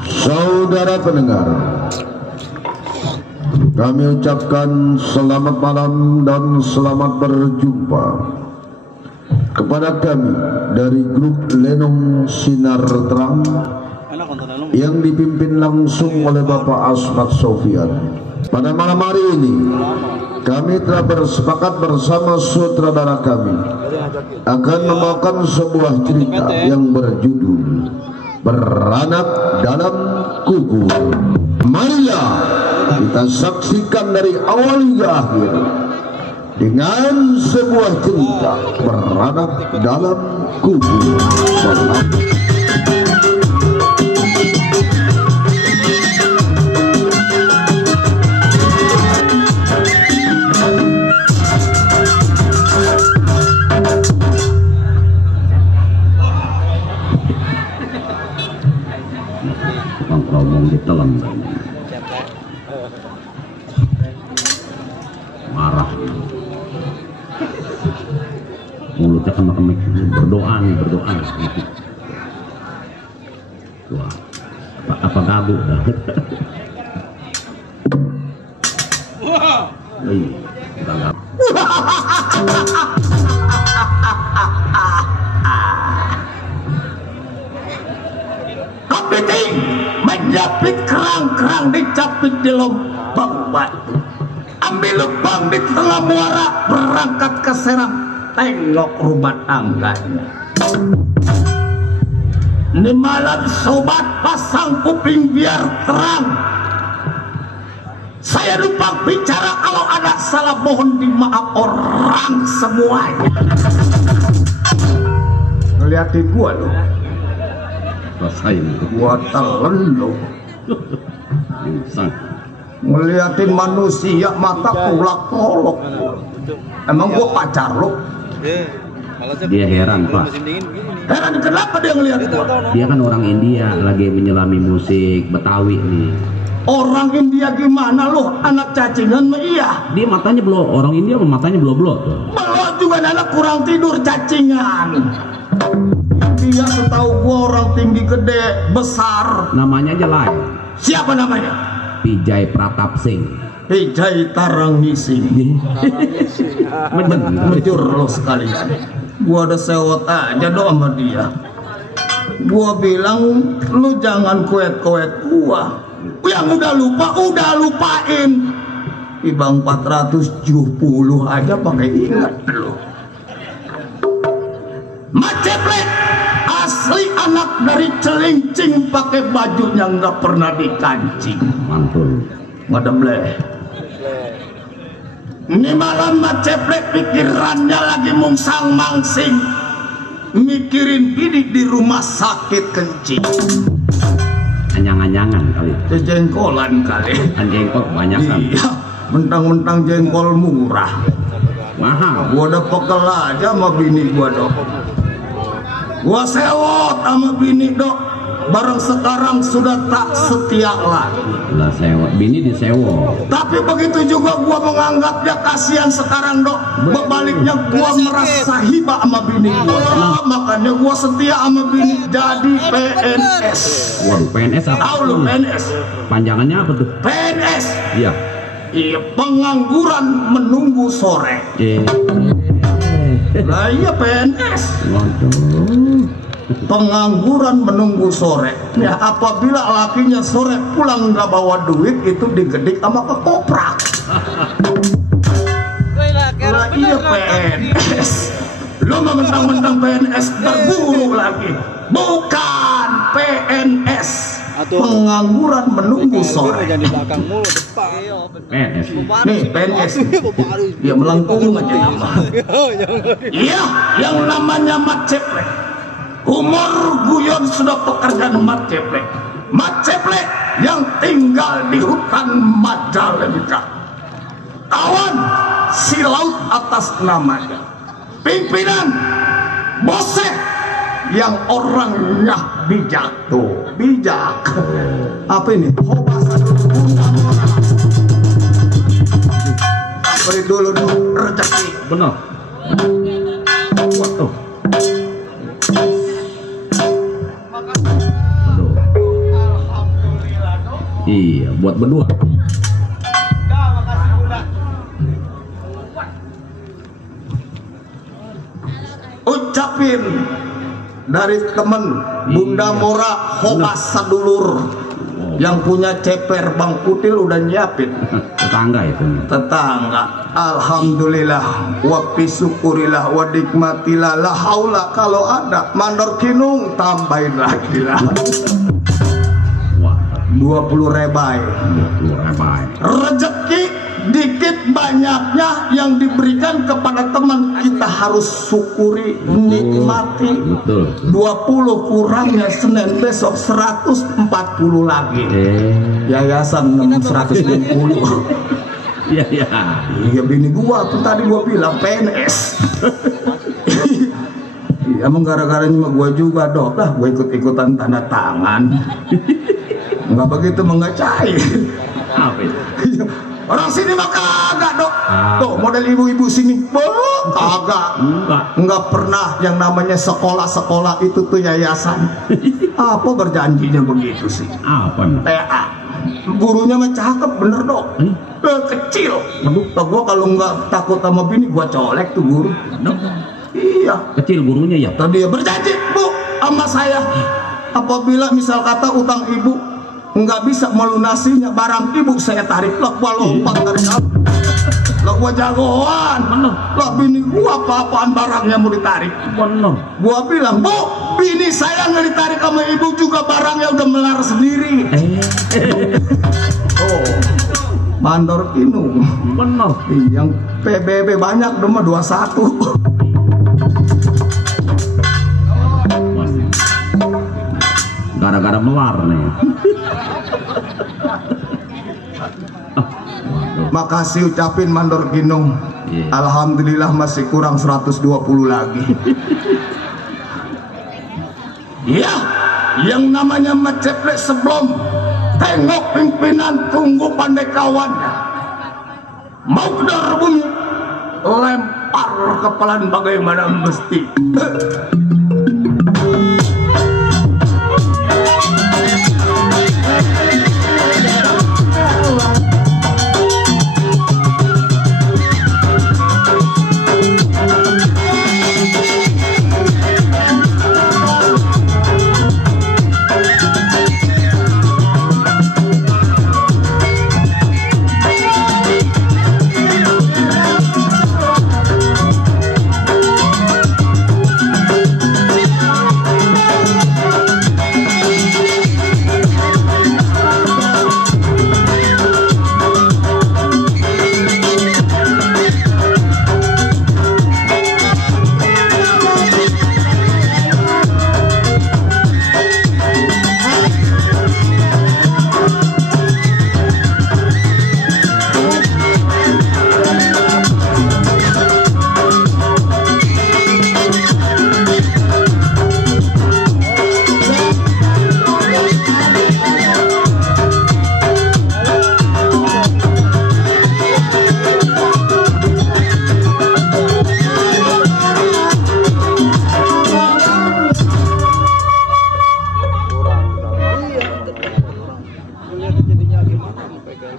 Saudara pendengar, kami ucapkan selamat malam dan selamat berjumpa kepada kami dari grup Lenong Sinar Terang yang dipimpin langsung oleh Bapak Asmat Sofian. Pada malam hari ini kami telah bersepakat bersama sutradara kami akan membawakan sebuah cerita yang berjudul Beranak Dalam Kubur. Marilah kita saksikan dari awal hingga akhir dengan sebuah cerita Beranak Dalam Kubur. Ngomong ditelan marah, mulutnya kemek-kemek, berdoa gitu. Wah, apa gaduh dah. Kepiting menjapit kerang-kerang dicapit di lubang batu. Ambil lubang di tengah muara, berangkat ke Serang, tengok rumah tangganya. Ini malam sobat, pasang kuping biar terang. Saya lupa bicara, kalau ada salah mohon dimaaf orang semuanya. Ngeliatin gua loh, rasain gua telan loh. Ngeliatin manusia mata kolak-kolok. Emang gua pacar lo? Dia heran, Pak. Heran kenapa dia ngeliat gua? Dia kan orang India, lagi menyelami musik Betawi nih. Orang India gimana lo? Anak cacingan mah iya. Dia matanya belum, orang India matanya belum. Belum juga anak kurang tidur cacingan. Dia setahu gua orang tinggi gede besar. Namanya aja lain. Siapa namanya? Vijay Pratap Singh. Vijay Tarangising. Jujur lo sekalian, gua ada sewot aja do sama dia. Gua bilang lu jangan kuet-kuet gua. Yang udah lupa, udah lupain. Ibang 470 aja pakai ingat lo. Maceplek asli anak dari Celincing, pakai bajunya nggak pernah dikancing. Mantul. Ngedebleh. Ini malam Maceplek pikirannya lagi mungsang mangsing, mikirin bidik di rumah sakit kencing. Anyang-anyangan kali. Jengkolan kali. Jengkol kebanyakan. Iya, mentang-mentang jengkol murah. Mahal. Gua udah pekel aja sama bini gua dok. Gua sewot sama bini dok. Barang sekarang sudah tak setia lagi. Lah sewot, bini disewot. Tapi begitu juga gua menganggap dia kasihan sekarang dok. Bebaliknya gua merasa hibah sama bini gua. Makanya gua setia sama bini, jadi PNS. Waduh, PNS apa? Tahu lu PNS? Panjangannya apa tuh? PNS. Iya. Iya, pengangguran menunggu sore. Lah iya PNS. Waduh. Pengangguran menunggu sore. Ya apabila lakinya sore pulang nggak bawa duit, itu digedik sama kekoprak. Lah iya PNS. Lo mah mentang-mentang PNS berburu lagi. Bukan PNS. Pengangguran menunggu sore. PNS. Nih PNS. Ya melengkung aja nama. Iya, yang namanya Maceplek. Umur guyon sudah pekerjaan Maceplek. Maceplek yang tinggal di hutan Majalengka. Kawan si laut atas namanya. Pimpinan bosek yang orangnya bijak tuh. Bijak. Apa ini? Hobasan undang orang. Beri dulu rezeki. Benar. Waduh. Iya, buat berdua. Ucapin dari temen Bunda Mora Hokas Sadulur yang punya ceper Bang Kutil udah nyiapin. Tetangga itu. Tetangga. Alhamdulillah wa syukurillah wa nikmatillah la haula, kalau ada mandor kinung tambahin lagi lah. 20 rebai. 20 rebai. Rezeki dikit banyaknya yang diberikan kepada teman kita harus syukuri, nikmati. Betul. 20 kurangnya Senin besok 140 lagi. Yayasan 120. Iya, iya. Iya, bini gua tuh tadi gua bilang PNS. Iya, emang gara-gara nyuma gua juga dok lah, gua ikut-ikutan tanda tangan. Nggak begitu mengacai. Apa itu? Orang sini mah kagak dok. Tuh model ibu-ibu sini, kagak. Nggak pernah yang namanya sekolah-sekolah itu tuh yayasan. Apa berjanjinya begitu sih? Apa nih? TA. Gurunya mah cakep bener dok. Kecil. Aduh, gua kalau nggak takut sama bini gua colek tuh guru. Iya. Kecil gurunya ya. Tadi dia berjanji bu sama saya, apabila misal kata utang ibu nggak bisa melunasinya, barang ibu saya tarik. Lah gua lompat dari kamu. Lah gua jagoan. Lah bini gua apa-apaan barangnya mau ditarik. Bener. Gua bilang, bu, bini saya nggak ditarik sama ibu juga, barangnya udah melar sendiri. Oh, mandor kinung. Bener. Yang PBB banyak cuma 21. Gara-gara melar nih. Makasih ucapin mandor kinung. Alhamdulillah masih kurang 120 lagi. Iya, yang namanya menceplek sebelum tengok pimpinan, tunggu pandai kawannya. Mau kedar bumi, lempar kepalan bagaimana mesti.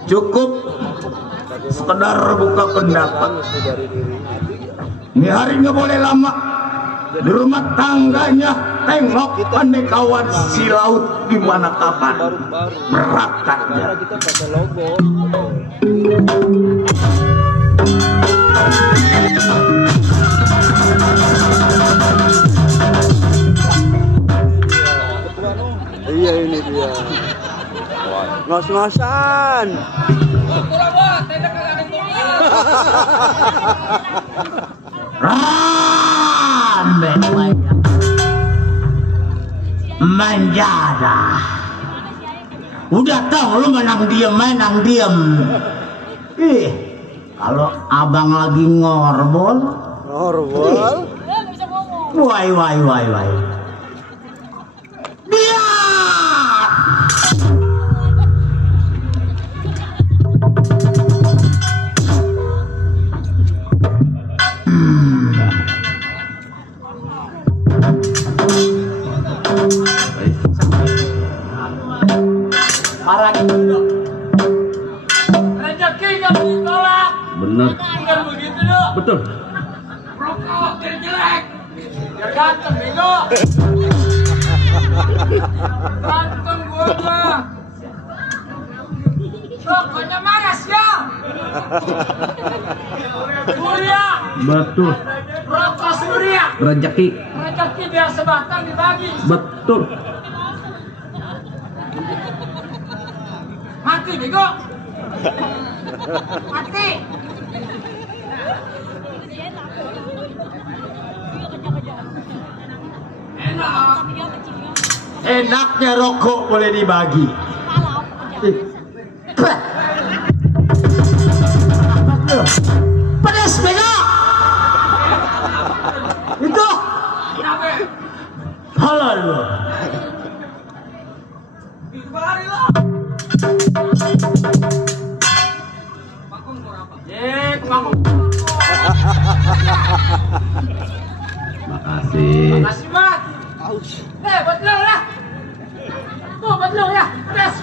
Cukup sekedar buka pendapat. Ini hari nggak boleh lama. Di rumah tangganya tengok pandai kawan si laut gimana kapan berakatnya. Iya ini dia. Ngos-ngosan. Rambe Manjada. Udah tahu lu menang diem. Kalau abang lagi ngorbol. Wai. Biar. Parah gitu. Rezeki nggak ditolak. Bener. Bukan begitu dong. Betul. Rokok biar jelek. Biar ganteng bego. Ganteng gua mah. Rokoknya maras ya. Surya. Betul. Rokok Surya. Rezeki. Rezeki biar sebatang dibagi. Betul. Mati bego. Mati. Enak. Enaknya rokok boleh dibagi. Pedas bego. Itu. Halal lo. Makasih. Makasih Mat. Buat lo lah. Tuh buat lo ya. Pedas.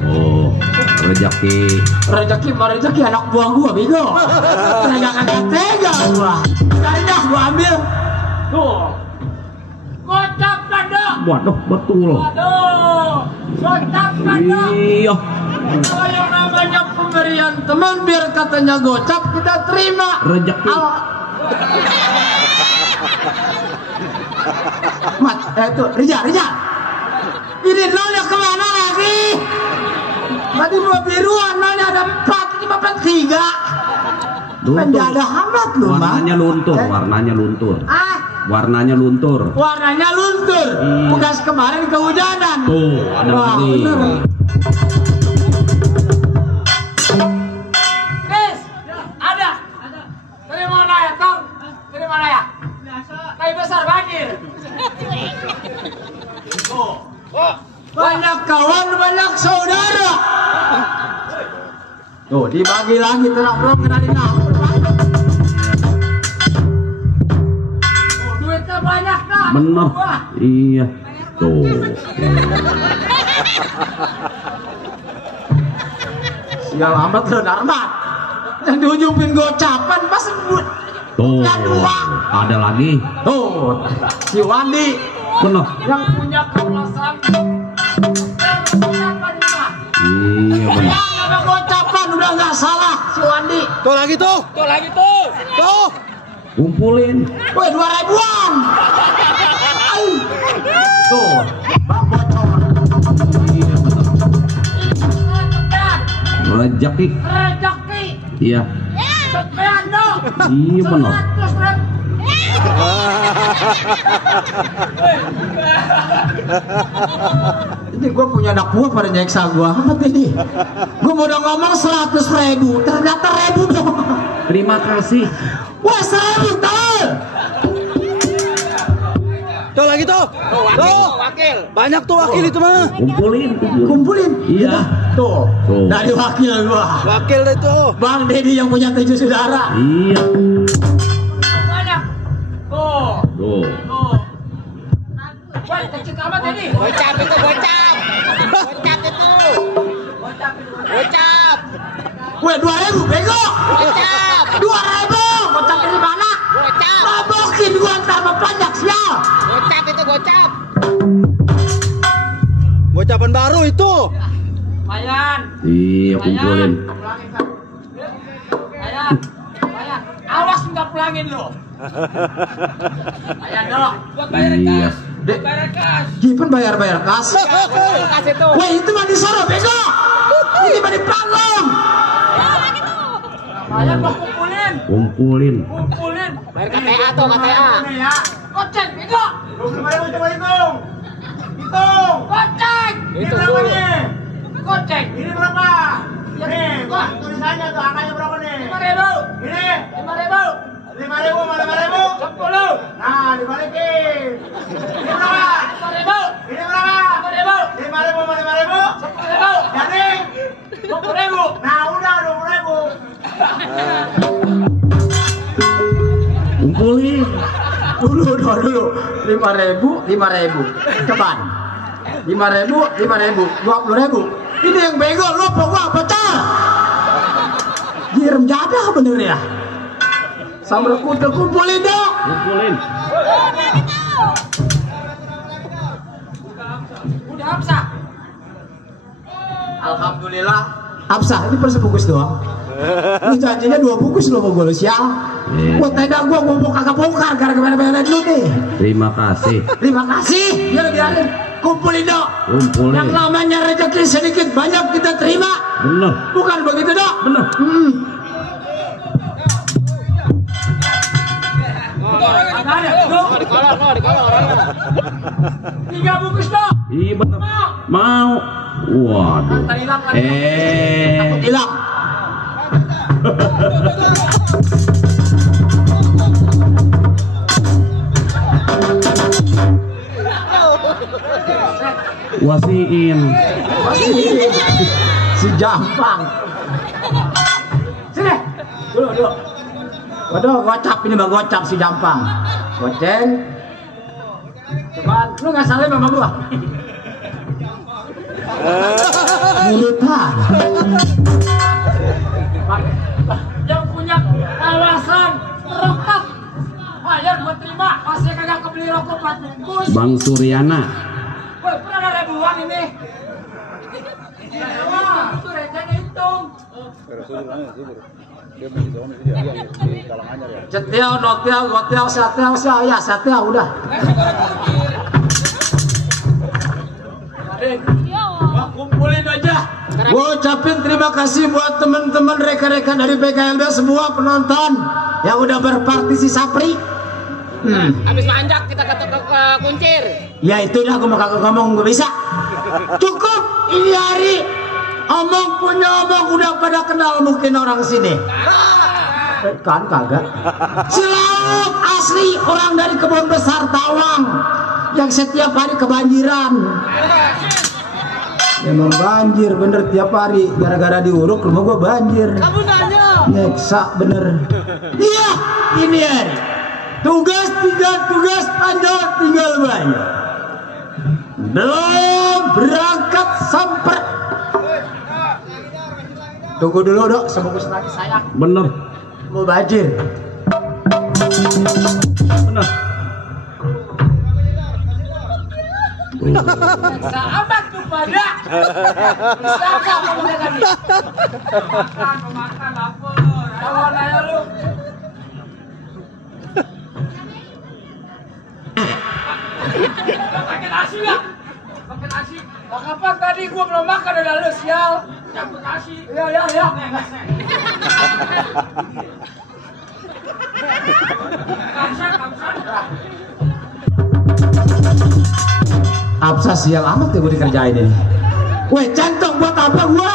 Oh, rezeki. Rezeki mah rezeki anak buah gua bego. Kagak tega gua. Kayaknya gua ambil. Tuh. Gocap dong. Waduh, betul. Waduh. Gocap dong. Iya. Kalau yang namanya pemberian teman biar katanya gocap kita terima. Rezeki. Mat, itu Rijal. Ini nolnya kemana lagi? Tadi mau biruan, nolnya ada 4, ini mapan 3. Tidak ada hambat lu, Mat. Warnanya luntur, warnanya luntur. Ah? Warnanya luntur. Warnanya luntur. Bekas kemarin kehujanan. Tuh, ada lagi. Guys, ada. Dari mana ya, Tom? Dari mana ya? Kayak besar banjir. Banyak kawan, banyak saudara. Tuh, dibagi lagi tenang belum kenalin aku. Duitnya banyak kan? Bener. Iya. Tuh. Sial amat lo Darmat. Yang di ujung pin gocapan pas Tuh. dua. Ada lagi. Tuh, si Wandi Bener. yang punya kawasan. Iya bener. Ada gocapan udah nggak salah si Wandi. Tuh lagi tuh. Tuh. Kumpulin. Woi 2000-an. Tuh, bang bocor. Iya bener. Rezeki. Rezeki. Iya. Sekian dong. Iya bener. 100.000. Ini gue punya anak buah pada nyeksa gue. Apa ini? Gue mau udah ngomong 100.000, ternyata 1.000 dong. Terima kasih. Wah 1.000 tol. Tuh lagi tuh. Tuh. Wakil. Banyak tuh wakil itu mah. Kumpulin. Kumpulin. Iya. Tuh. Tuh. Dari wakil gua. Wakil itu. Bang Dedi yang punya 7 saudara. Iya. Banyak. Tuh. Tuh. Tuh. Wah, kecil amat Dedi. Gocap itu gocap. Gocap itu. Gocap. Weh 2.000 bego. Gocap. 2.000. Gocap dari mana? Gocap. Robokin gua ntar pajak sial. Gocap itu gocap. Gocapan baru itu. Mayan. Iya kumpulin. Mayan. Awas nggak pulangin lo. Mayan dong. Iya. Given bayar kas. Kas itu. Weh itu mah di Solo bego. Ini mah di Panggung. Mayan mau kumpulin. Kumpulin. Bayar KTA tuh KTA. Kocek bego. Coba hitung. Kocek. Itu dulu. Kocek. Ini berapa? Ya, Nih, gua. tulisannya tuh angkanya berapa nih? 5.000. Ini 5.000. 5.000 sama 5.000. 10. Nah, dibalikin. Ini berapa? 5.000. Ini berapa? 5.000. 5.000 sama 5.000. 10.000. Jadi, 20.000. nah udah 20.000. Kumpulin. Dulu 5.000. Ceban. 5.000, 20.000. Ini yang bego, lu apa gua pecah. Direm jadah bener ya. Sambil kumpulin dong. Kumpulin. Udah Hamzah. Alhamdulillah. Hamzah ini per sebungkus doang. Lu janjinya 2 bungkus lo mau gue sial. Buat tenda gua mau kagak bongkar gara-gara bela lu nih. Terima kasih. Terima kasih. Biarin. Kumpulin dong. Kumpulin. Yang namanya rezeki sedikit banyak kita terima. Bener. Bukan begitu dong. Bener. Dikolor orangnya. 3 bungkus dong. Iya bener. Mau. Waduh. Hilang. Wasiin. Si Jampang. Sini. Dulu. Waduh, gocap ini bang, gocap si Jampang. Goceng. Coba, lu nggak salah sama gua. Mulutan. Yang punya alasan rokok. Ayo gua terima, masih kagak kebeli rokok 4 bungkus. Bang Suryana. Woi, pernah ada ribuan ini. Wah, itu recehnya hitung. Cetil, notil, gotil, setil, ya setil, udah. Kumpulin aja. Gue ucapin terima kasih buat teman-teman rekan-rekan dari PKLB semua penonton yang udah berpartisipasi. Habis manjak kita ke kuncir. Ya itu dah, gue mau kagak ngomong, gue bisa. Cukup ini hari. Omong punya omong udah pada kenal mungkin orang sini. Kan kagak. Si Laut asli orang dari Kebun Besar Tawang yang setiap hari kebanjiran. Emang banjir bener tiap hari, gara-gara diuruk rumah gua banjir. Kamu nanya. Nyeksa bener. Iya, ini hari. Tugas panjang tinggal banyak. Belum berangkat sampai. Tunggu dulu dok, sebungkus lagi sayang. Bener. Mau banjir. Bener. Sahabat kepada. Siapa kamu tadi? Makan lapor. Kalau nanya lu. Pakai nasi ya? Pakai nasi. Kapan tadi gua belum makan udah lu sial. Campur nasi. Ya. Absa sial amat ya gue dikerjain ini. Weh, centong buat apa gua?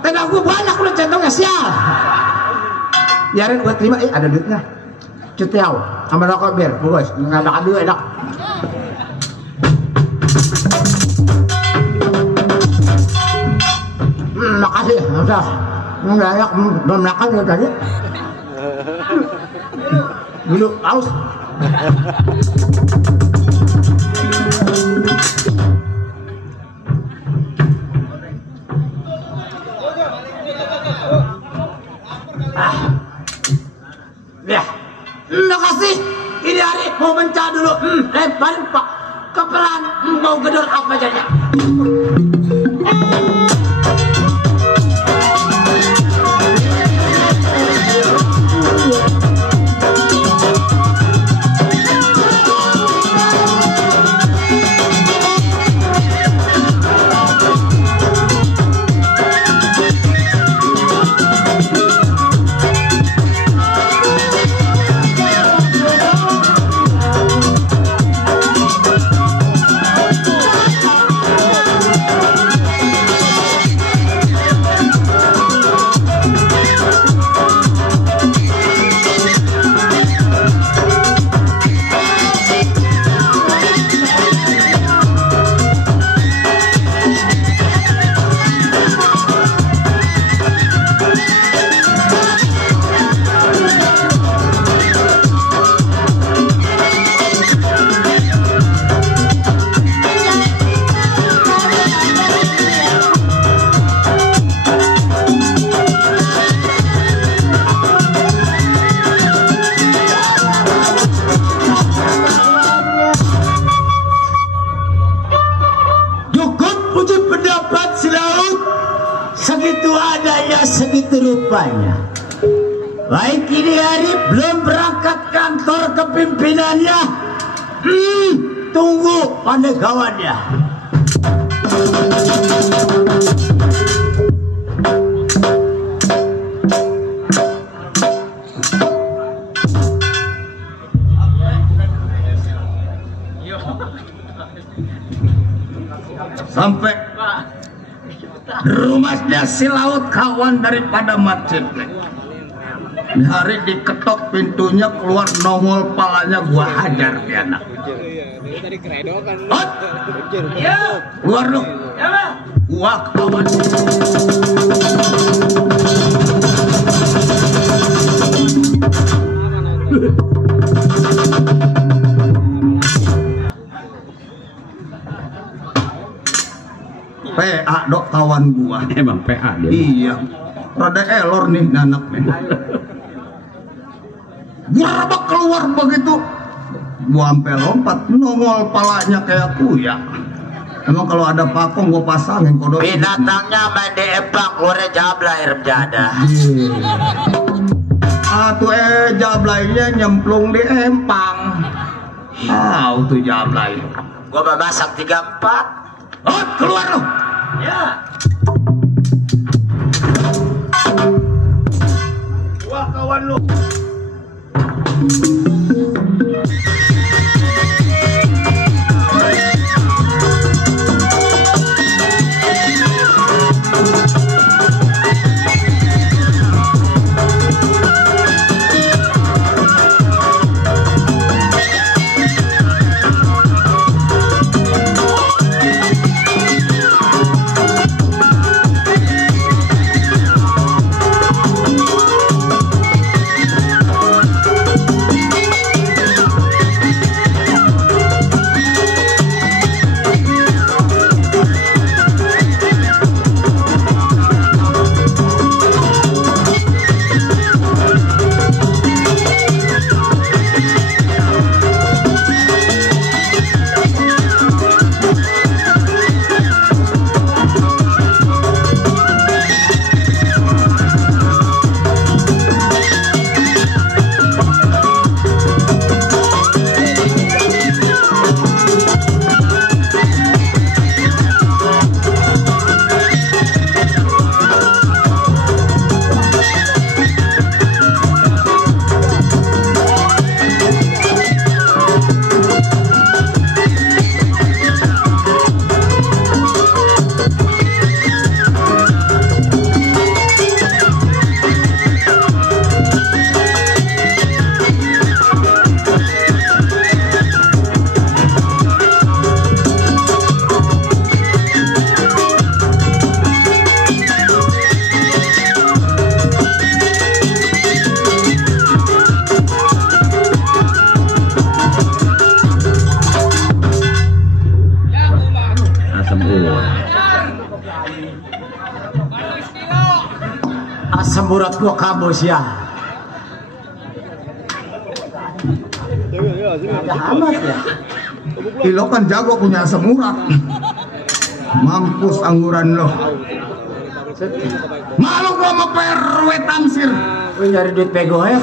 Tenda gua banyak udah centongnya sial. Biarin gue terima, ada duitnya. Cutiau sama rokok bir, bos. Nggak makan dulu enak. Makasih, udah. Nggak enak, belum makan ya tadi. Dulu, haus. Ya, makasih. Ini hari mau mencah dulu. Lemparin pak, kepelan. Mau gedor apa aja. segitu adanya, segitu rupanya. Baik ini hari belum berangkat kantor kepimpinannya. Tunggu pandegawannya. Sampai rumahnya si laut kawan daripada masjid. Di hari diketok pintunya, keluar nongol palanya, gua hajar dia anak. Hot! Keluar lu. Gua kawan. PA dok kawan gua. Emang PA dia. Iya. Rada elor nih anak nih. Gua rebek keluar begitu. Gua sampai lompat, nongol palanya kayak kuya. Emang kalau ada pakong gua pasangin kodok. Binatangnya main di empang, keluarnya jablay berjada. Tuh jablainya nyemplung di empang. Tuh jablay. Gua memasang 34. Keluar lu. Ya. Gua kawan lu. Asam urat gua kabus ya. Amat ya. Lo kan jago punya asam urat. Mampus angguran lo. Malu gua sama PRW Tamsir. Gue nyari duit pego ya.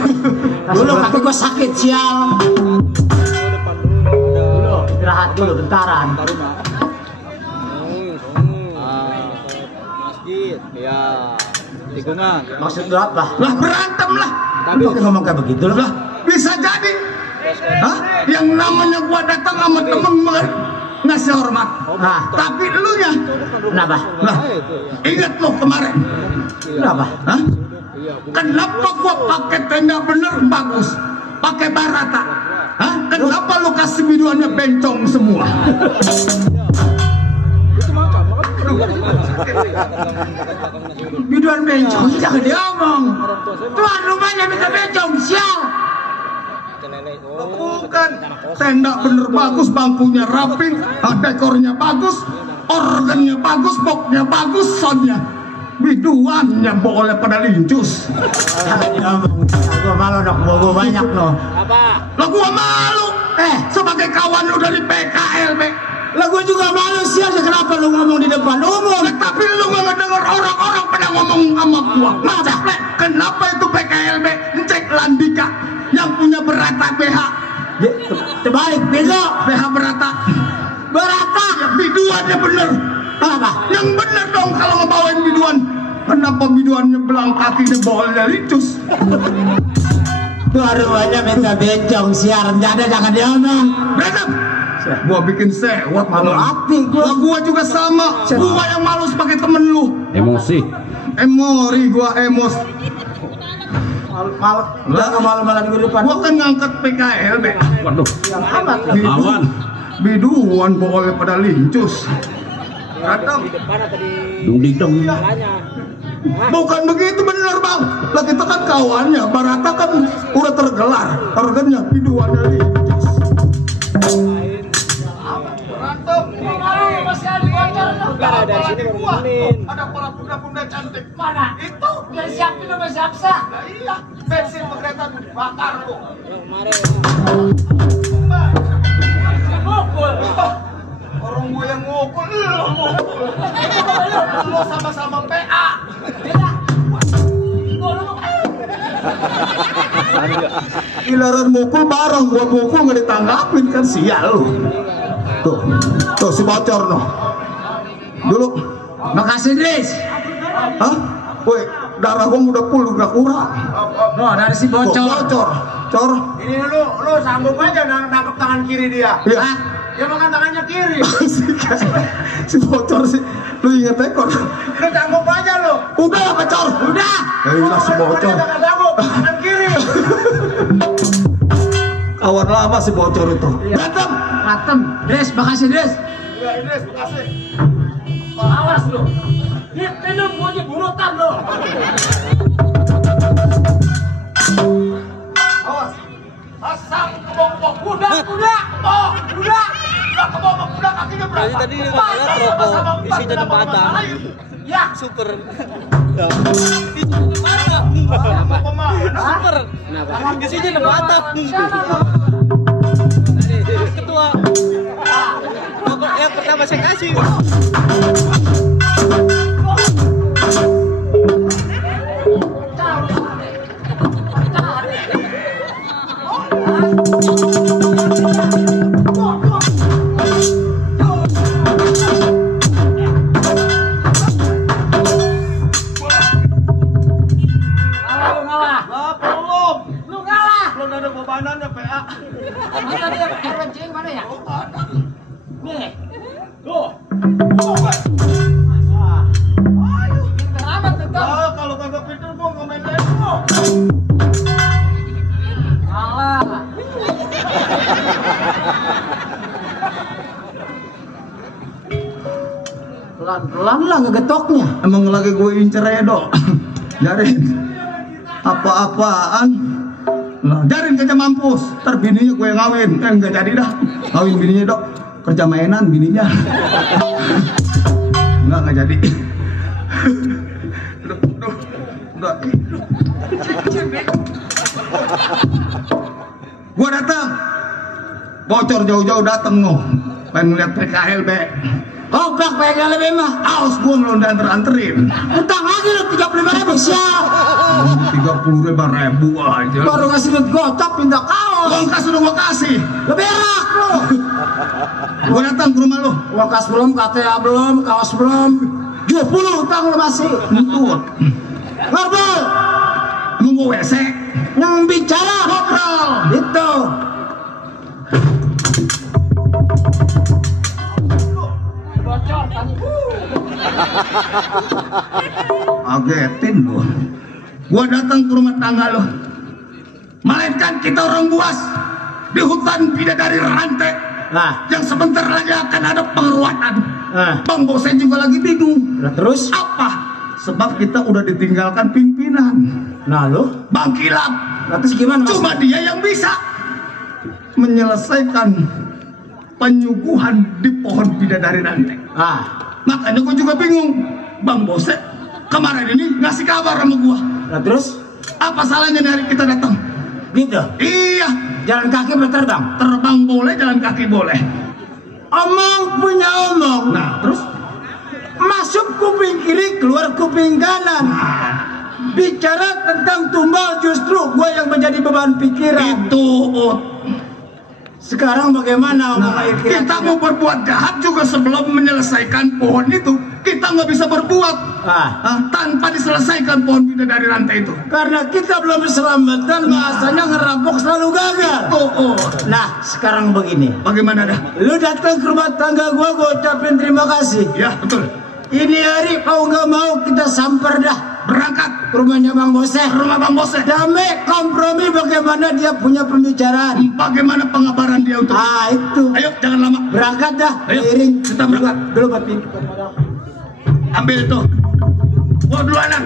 Dulu kaki gua sakit sial. Dulu istirahat dulu bentaran. Masjid, ya. Tikungan. Maksud lu apa? Lah berantem lah. Tapi ngomong kayak begitu lah. Bisa jadi. Hah? Yang namanya gua datang sama temen ngasih hormat. Nah, Tapi lu nya. kenapa? Lah, ingat lo kemarin. Kenapa? Hah? Kenapa gua pakai tenda bener bagus? Pakai barata. Hah? Kenapa lu kasih biduannya bencong semua? Biduan bencong jangan diomong. Tuan rumahnya minta bencong sial. Bukan. Tenda bener bagus, bangkunya rapi, dekornya bagus, organnya bagus, boxnya bagus, soundnya. Biduannya boleh pada lincus. Gua malu dok, gua banyak loh. Apa? Lah gua malu. Sebagai kawan lu dari PKLB. Lah gua juga manusia aja, kenapa lu ngomong di depan umum? Tapi lu nggak ngedenger orang-orang pada ngomong sama gua. Masa kenapa itu PKLB ngecek Landika yang punya Berata BH? Terbalik, bego. BH Berata. Berata. Ya biduannya bener. Apa? Yang bener dong kalau ngebawain biduan. Kenapa biduannya belang kakinya bolnya licus? Baru aja minta bencong siaran jadi jangan diomong. Berantem. Gua bikin sewot Malu hati gua. Gua juga sama. Gua yang malu sebagai temen lu. Emosi. Emori gua emos. Jangan malu-maluan di depan. Gua kan ngangkat PKLB. Waduh. Yang apa? Lawan. Biduan boleh pada lincus. Berantem. Dung dong. Bukan begitu bener bang. Lah kita kan kawannya. Barata kan udah tergelar. Harganya biduannya lincus. Berantem. Masih ada bocor. Ada sini ada para bunda-bunda cantik. Mana? Itu. Yang siapin sama siapa? Nah, iya. Bensin pengeretan bakar lu. Mukul. Orang gue yang ngukul, lu ngukul. Lu sama-sama PA. Giliran mukul bareng, gua mukul nggak ditanggapin kan sial lu. Tuh si bocor noh. Dulu. Makasih, Dris. Hah? Woi, darah gua udah full udah kurang. Oh, dari si bocor. Cor. Ini lu sanggup aja nangkep tangan kiri dia. Iya. Dia makan tangannya kiri. Si bocor sih. Lu inget ekor. Lu sanggup aja lu. Udah lah bocor. Udah. Iya si bocor. Jangan sanggup tangan kiri. Kawan lama si bocor itu. Berantem. Dres, makasih, Dres. Ya ini makasih. Awas lu. Minum gua aja burutan lu. Awas. Asam kebong-bong. Udah. Oh, udah. Udah kebong-bong. Udah kakinya berapa? Tadi ngeliat rokok isinya di batang. Ya. Super. Pemana? Super. Isinya di batang. Ketua. Yang pertama saya kasih. Lu ngalah. Belum ada bebanannya PA. Mana dia kencing mana ya? Nih. Tuh. Pintar amat tuh. Kalau kagak pinter gua nggak main Lego. Kalah. Pelan-pelan lah ngegetoknya. Emang lagi gue incer Edo. Jarin. Apa-apaan? Nah, jarin kerja mampus. Ntar bininya gue yang ngawin. Enggak jadi dah. Ngawin bininya dok. Kerja mainan bininya. Enggak jadi. Duh. Udah. Gue datang. Bocor jauh-jauh datang noh. Pengen ngeliat PKLB. Koprak pengen lebih mah. Aus gue belum dianterin. Utang lagi lu 35.000 siap. 35.000 aja. Baru ngasih duit gocap pindah kaos. Uang kas udah gue kasih. Lebih enak lu. Gue datang ke rumah lu. Uang kas belum, KTA belum, kaos belum. 20 utang lu masih. Entut. Ngobrol. Emang gue WC. Yang bicara. Ngobrol. Itu. Bocor kan. Agetin lu. Gue datang ke rumah tangga lu. Melainkan kita orang buas. Di hutan bidadari rantai. Nah, Yang sebentar lagi akan ada pengeruatan. nah. Bang Bosen juga lagi bingung. Nah, terus? Apa? Sebab kita udah ditinggalkan pimpinan. Nah, lu? Bang Kilap. Nah, terus gimana mas? Cuma dia yang bisa menyelesaikan penyuguhan di pohon bidadari rantai. Ah, Makanya gue juga bingung. Bang Bose kemarin ini ngasih kabar sama gue. nah terus? Apa salahnya nih hari kita datang? Gitu? Iya, Jalan kaki berterbang? terbang boleh, jalan kaki boleh. Omong punya omong. Nah, terus Masuk kuping kiri, keluar kuping kanan. Bicara tentang tumbal justru gue yang menjadi beban pikiran. itu Sekarang bagaimana omongan kita mau berbuat jahat juga sebelum menyelesaikan pohon itu kita nggak bisa berbuat tanpa diselesaikan pohon bidadari rantai itu. Karena kita belum selamatan, bahasanya ngerampok selalu gagal. Nah, sekarang begini. Bagaimana dah? Lu datang ke rumah tangga gua ucapin terima kasih. Ya betul. Ini hari mau nggak mau kita samper dah. Berangkat Ke rumahnya Bang Bose. rumah Bang Bose. Damai kompromi bagaimana dia punya pembicaraan. Bagaimana pengabaran dia untuk Itu. Ayo jangan lama. Berangkat dah. Ayo, Iring. kita berangkat. Dulu batin. Ambil itu. Gua duluanan.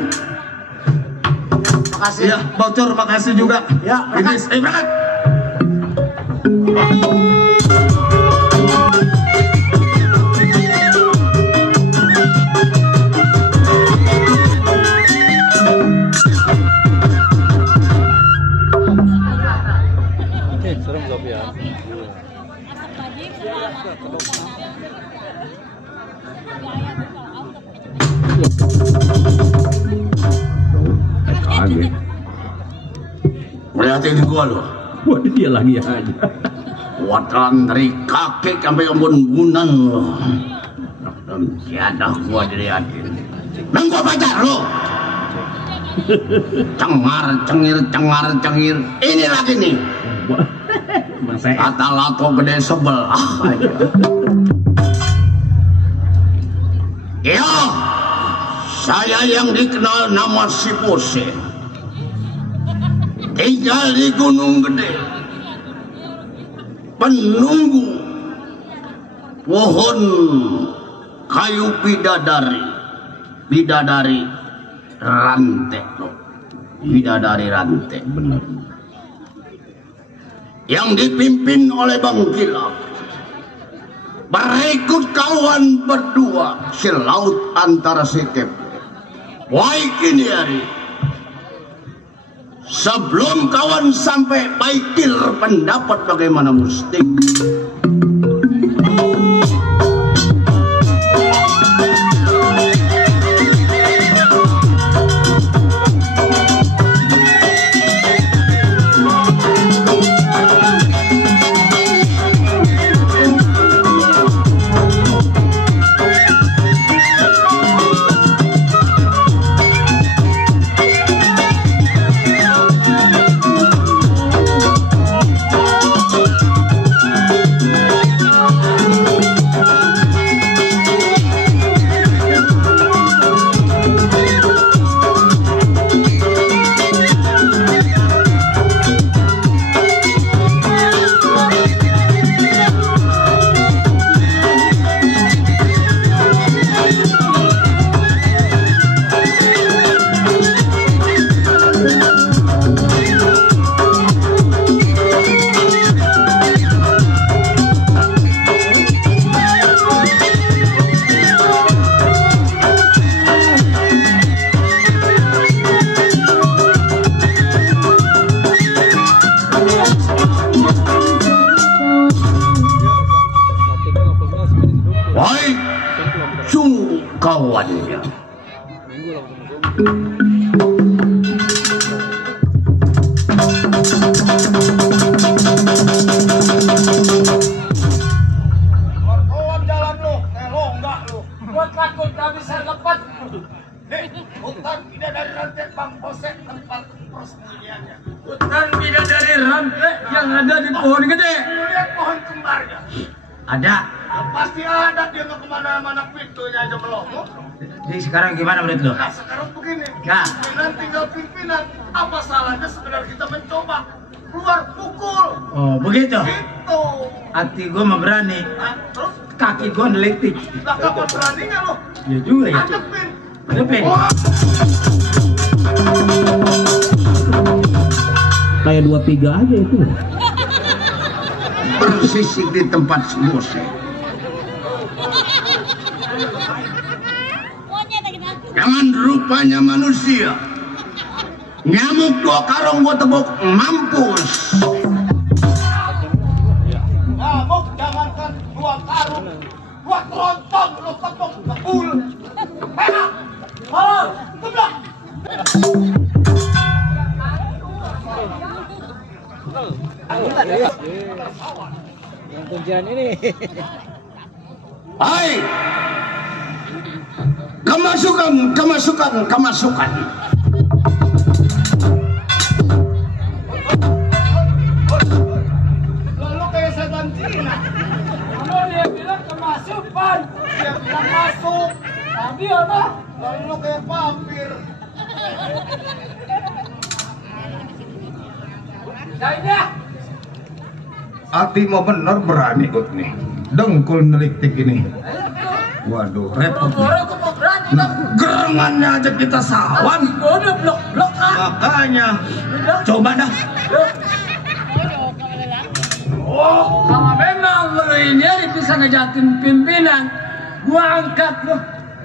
Makasih. Ya, Bocor makasih juga. Ya, berangkat. Idris, berangkat. Serem gak ya? Kaget. Lihatin gua lo. Wah, dia lagi aja. Watan dari kaki sampai embun-embunan lo. Dan tiada gua dilihatin. Dan gua pacar lo. Cengar cengir. Ini lagi nih. Kata lato gede sebelah aja. Ya, saya yang dikenal nama si Pose. Tinggal di Gunung Gede. Penunggu pohon kayu bidadari. Bidadari rantai. Bidadari rantai. Benar. Yang dipimpin oleh Bang Gila. Berikut kawan berdua si laut antara si Tepe. Baik ini hari. Sebelum kawan sampai baikil pendapat bagaimana mesti. Baik, sungguh kawannya. Kawan jalan lu, enggak lu. Gua takut gak bisa lepas. Hutan tidak dari rantai Bang Bose tempat persembunyiannya. Hutan bidadari rantai yang ada di pohon gede. Lu lihat pohon kembarnya. Ada. Ya, pasti ada, dia nggak kemana-mana, pintunya aja melongo. Jadi sekarang gimana menurut lo? Nah sekarang begini, Nah. pimpinan tinggal pimpinan. Apa salahnya sekedar kita mencoba keluar pukul? Oh begitu. Gitu. Hati gue mah berani. Nah, terus Kaki gue nelitik. lah kapan beraninya lo? Ya juga ya. Adepin. Adepin. Wah, Kayak 2-3 aja itu. Bersisik di tempat si Bose. Jangan rupanya manusia. Nyamuk 2 karung gua tebuk mampus. nyamuk jangankan 2 gua karung, gua kerontong, lu tepuk kebul. Enak, oh, geblok. Yang kuncian ini. Hai, kemasukan. Lalu kayak setan Cina. Kalau dia bilang kemasukan, dia bilang masuk. Tadi apa? Lalu kayak vampir. Jadinya. Ati mau bener berani ikut nih. Dengkul neliktik ini. Waduh, repot nih. Orang kok berani Nah, gerangannya aja kita sawan. udah blok kan? Makanya, coba dah. Oh, kalau memang lu ini bisa ngejatin pimpinan, gua angkat lu.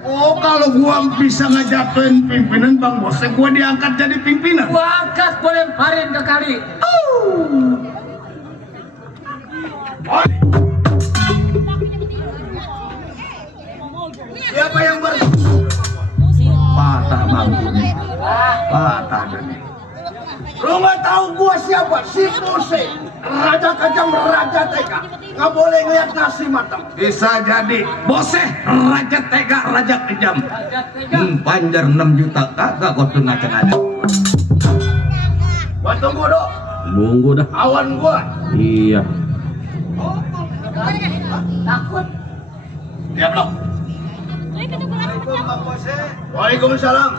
Oh, kalau gua bisa ngajatuin pimpinan Bang Bos, gua diangkat jadi pimpinan. Gua angkat, gua lemparin ke kali. Siapa yang patah bangku nih. Patah dah nih. Lu nggak tahu gua siapa? Si Muse, Raja Kejam, Raja Tega. Nggak boleh ngeliat nasi matang. Bisa jadi boseh Raja Tega, Raja Kejam. Raja Tega. Panjar 6 juta kagak kau tuh ngaceng-ngaceng. Gua tunggu dong. Nunggu dah. Awan gua. Iya. Takut. Dia blok. Waalaikumsalam.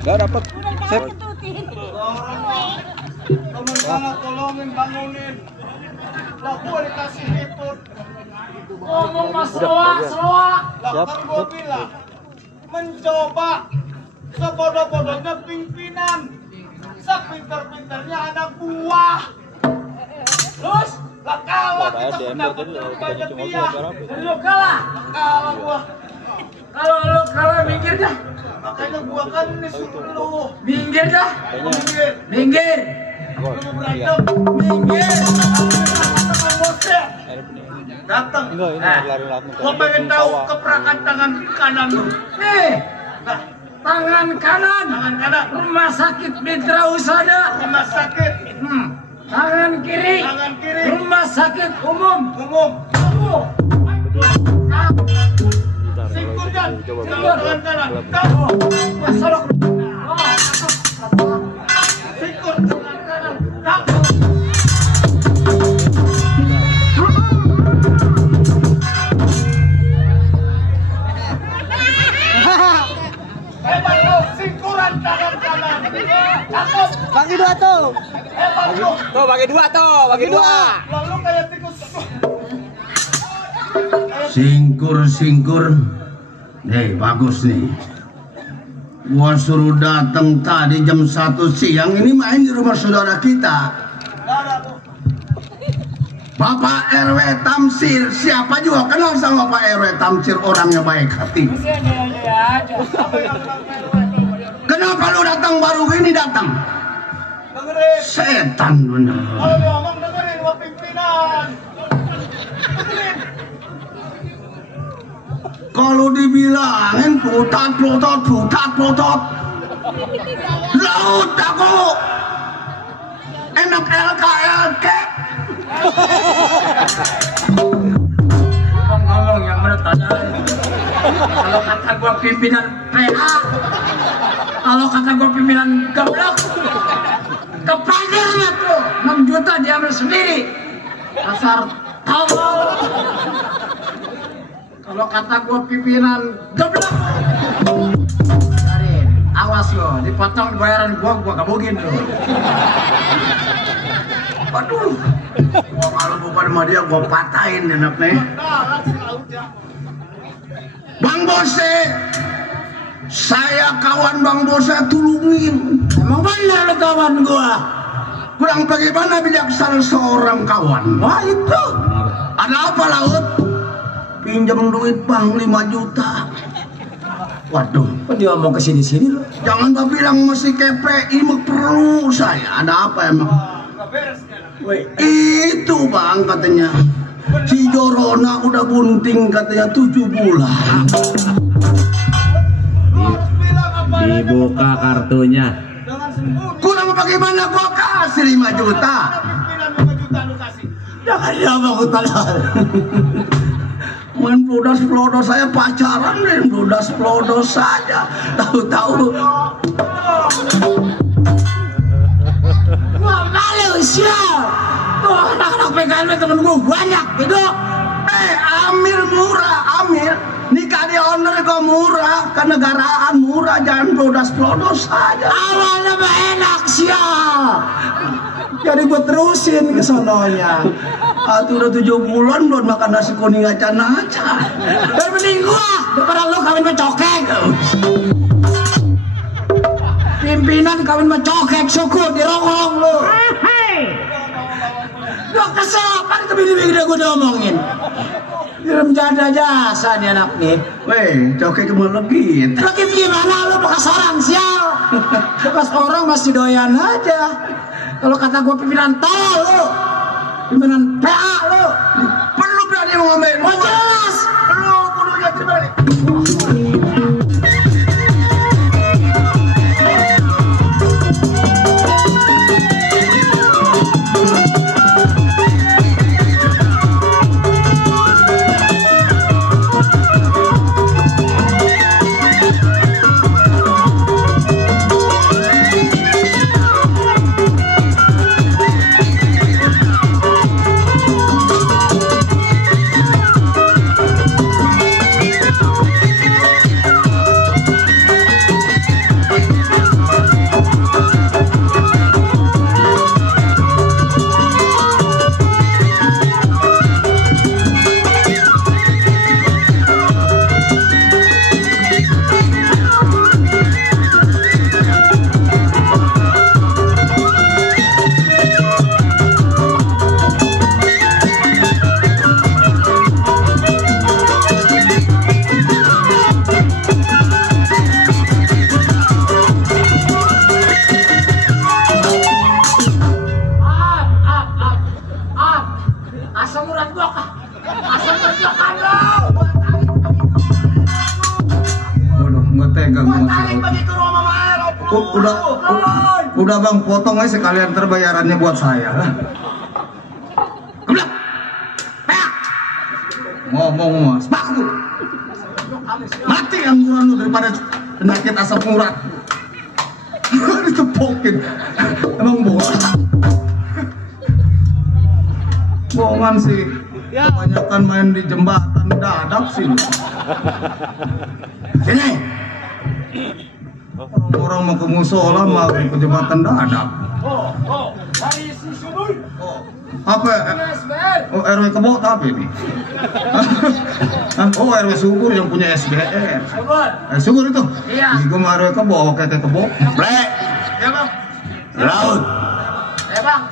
Gak dapat. Sip. Temen sana tolongin bangunin. Lah gua dikasih hitut. Ngomong mas soa. Lah kan gua bilang mencoba sebodoh-bodohnya pimpinan. Sepinter-pinternya anak buah. Terus lah kalah kita pendapat banyak dia. Lu kalah. Kalah gua. Kalau lu kalah minggir dah. Makanya gua kan ini suruh lu. Minggir dah. Minggir. Minggir. Datang. Gua pengen tahu keprakan tangan kanan lu. Tangan kanan. Rumah sakit Mitra Husada. Rumah sakit. Tangan kiri. Rumah sakit umum. Singkurkan. Tangan kanan. Kamu. Sorok. Singkur tangan kanan. Kamu. Hebat lu, singkuran tangan kanan. Cakep. Bagi dua tuh. Hebat lu. Tuh bagi dua tuh, bagi dua. Lalu kayak tikus. Singkur. Nih, bagus nih. Gua suruh datang tadi jam 1 siang, ini main di rumah saudara kita. Bapak RW Tamsir, siapa juga kenal sama Pak RW Tamsir, orangnya baik hati. Kenapa lu datang baru ini datang? Setan bener. Kalau dia ngomong dengerin wah pimpinan. Kalau dibilangin putat plotot. Laut aku. Enak LKLK. Ngomong yang bener tanya. Kalau kata gua pimpinan PA, kalau kata gua pimpinan geblok, kepanggilnya tuh 6 juta diambil sendiri. Dasar tolol. Kalau kata gua pimpinan geblok, cari, awas lo, dipotong bayaran gua gabungin lo. Aduh, gua kalau bukan sama dia gua patahin enak nih. Bang Bose, saya kawan Bang Bose tulungin. Emang bener kawan gua. Kurang bagaimana bijaksana seorang kawan. Wah itu. Ada apa Laut? Pinjam duit Bang 5 juta. Waduh, Kok dia mau kesini-sini lo? jangan tak bilang masih KPI mah perlu saya. Ada apa emang? Itu Bang katanya. Si Jorona udah bunting katanya 7 bulan. Dibuka kartunya. Kurang bagaimana gua kasih 5 juta. Jangan dia mau hutang. Main pelodos saya pacaran dan pelodos saja. Tahu-tahu Wah malu sial. Tuh anak-anak PKN temen gua banyak gitu. Amir murah, Amir. Nikah di owner kok murah, kenegaraan murah, jangan pelodos saja. Awalnya mah enak sial. Jadi gua terusin ke sononya. Udah 7 bulan belum makan nasi kuning acan-acan. Dan mending gua daripada lu kawin mencokek. Pimpinan kawin mencokek, syukur dirongong lu. Gua kesel apa itu bini-bini gua diomongin. Dia menjada jasa nih anak nih. Weh, cokek kemana legit. Legit gimana lu bekas orang sial. Bekas orang masih doyan aja. Kalau kata gua pimpinan tol lu. Pimpinan PA lu. Perlu berani ngomongin. Oh jelas. Lu kudunya terbalik. Waduh, nggak tega gue masih. Udah bang, potong aja sekalian terbayarannya buat saya. Keblak, ngomong mas, baku. Mati angguran lu daripada penyakit asam urat. Ditepokin, emang bohongan sih. Kebanyakan main di jembatan dadap sih. Sini. Orang-orang mau ke musola mau ke jembatan dadap. Dari si Subur. Apa? Oh, RW Kebo tapi ini. Oh, RW Subur yang punya SBR. Subur itu? Iya. Gue mau RW Kebo, kayak Kebo. Blek. Ya bang. Laut. Ya bang.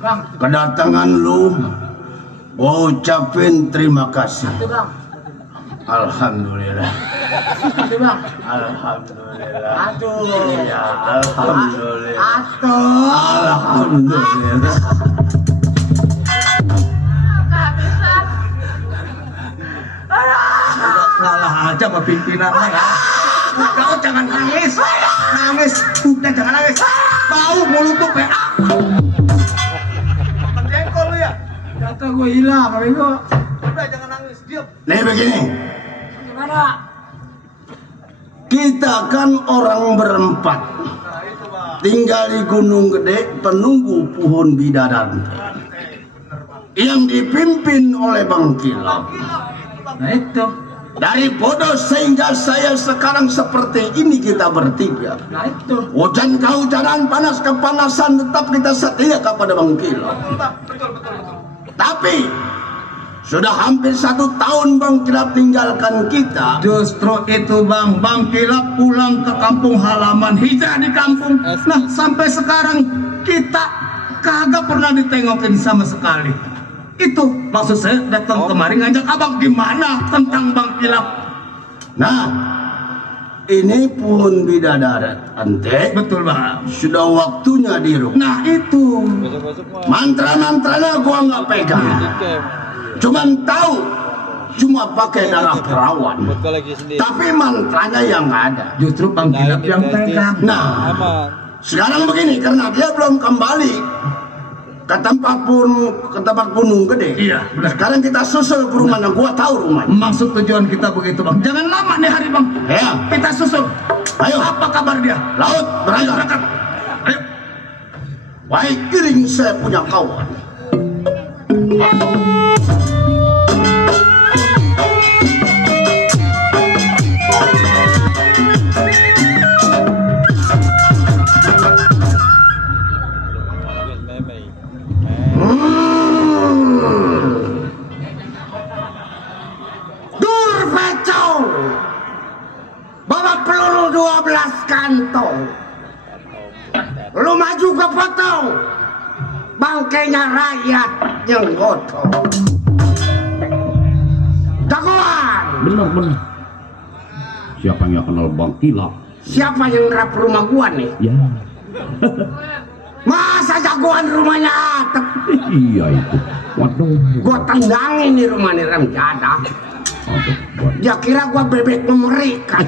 Bang. Kedatangan lu, gua ucapin terima kasih. Itu bang. Alhamdulillah. Itu bang. Alhamdulillah. Aduh. Ya, alhamdulillah. Aduh. Alhamdulillah. Salah aja sama pimpinannya ya. Kau jangan nangis. Nangis. Udah jangan nangis. Bau mulut tuh PA. Menjengkol lu ya. Kata gue hilang, tapi gue. Udah jangan nangis. Diam. Nih begini. Gimana? Kita kan orang berempat. Tinggal di Gunung Gede penunggu pohon bidadari. Yang dipimpin oleh Bang Kilap. Nah itu. Dari bodoh sehingga saya sekarang seperti ini kita bertiga. Nah itu. Hujan kehujanan, panas kepanasan, tetap kita setia kepada Bang Kilap. Tapi sudah hampir 1 tahun Bang Kilap tinggalkan kita. Justru itu bang, Bang Kilap pulang ke kampung halaman, hijrah di kampung. Nah sampai sekarang kita kagak pernah ditengokin sama sekali. Itu maksud saya datang kemari ngajak abang gimana tentang Bang Kilap. Nah, ini pohon bidadari ante. Betul bang. Sudah waktunya diruk. Nah itu. Mantra-mantranya gua nggak pegang. Cuman tahu, cuma pakai darah perawan. Tapi mantranya yang ada. Justru Bang Kilap yang pegang. Nah, sekarang begini karena dia belum kembali ke tempat Gunung Gede. Iya, benar. Sekarang kita susul ke rumahnya. Gua tahu rumahnya. Maksud tujuan kita begitu bang. Jangan lama nih hari bang. Ya. Kita susul. Ayo. Apa kabar dia? Laut berangkat. Ayo. Baik, iring saya punya kawan. Durpecong. Bawa peluru 12 kantong. Lu maju ke potong. Bangkainya rakyat yang gotong. Jagoan. Benar. Siapa yang gak kenal Bang Kilap? Siapa yang nerap rumah gua nih? Ya. Masa jagoan rumahnya atap? Iya itu. Waduh. Gua tendangin nih rumah nih rem jadak. Dia kira gua bebek mengerikan.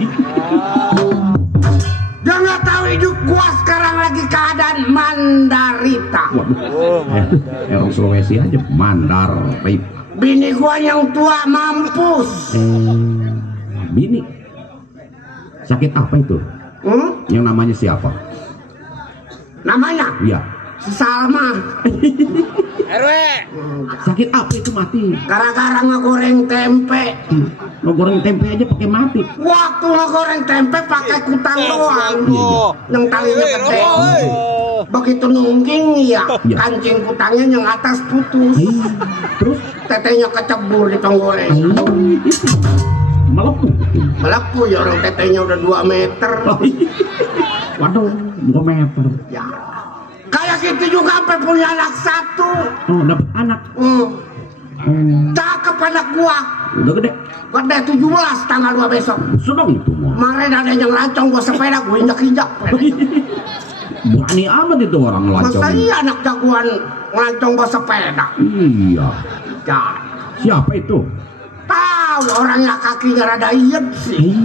Dia nggak tahu hidup gua sekarang lagi keadaan mandarita. Waduh. Orang Sulawesi aja mandar. Bini gua yang tua mampus. Bini. Sakit apa itu? Yang namanya siapa? Namanya? Iya. Si Salma. RW. Sakit apa itu mati? Gara-gara ngegoreng tempe. Ngegoreng tempe aja pakai mati. Waktu ngegoreng tempe pakai kutang doang. Yang talinya gede. Begitu nungging ya, kancing kutangnya yang atas putus. Terus tetenya kecebur di tonggolnya. Melepuh ya, orang tetenya udah 2 meter. Waduh, 2 meter. Ya. Kayak gitu juga sampai punya anak 1. Oh, dapat anak. Cakep anak gua. Udah gede. Gede 17 tanggal 2 besok. Sedang itu mau. Kemarin ada yang ngelancong gua sepeda, gua injak-injak. Berani amat itu orang ngelancong. Masa iya anak jagoan ngelancong gua sepeda? Iya. Ya. Siapa itu? Tahu orangnya kakinya rada iyet sih.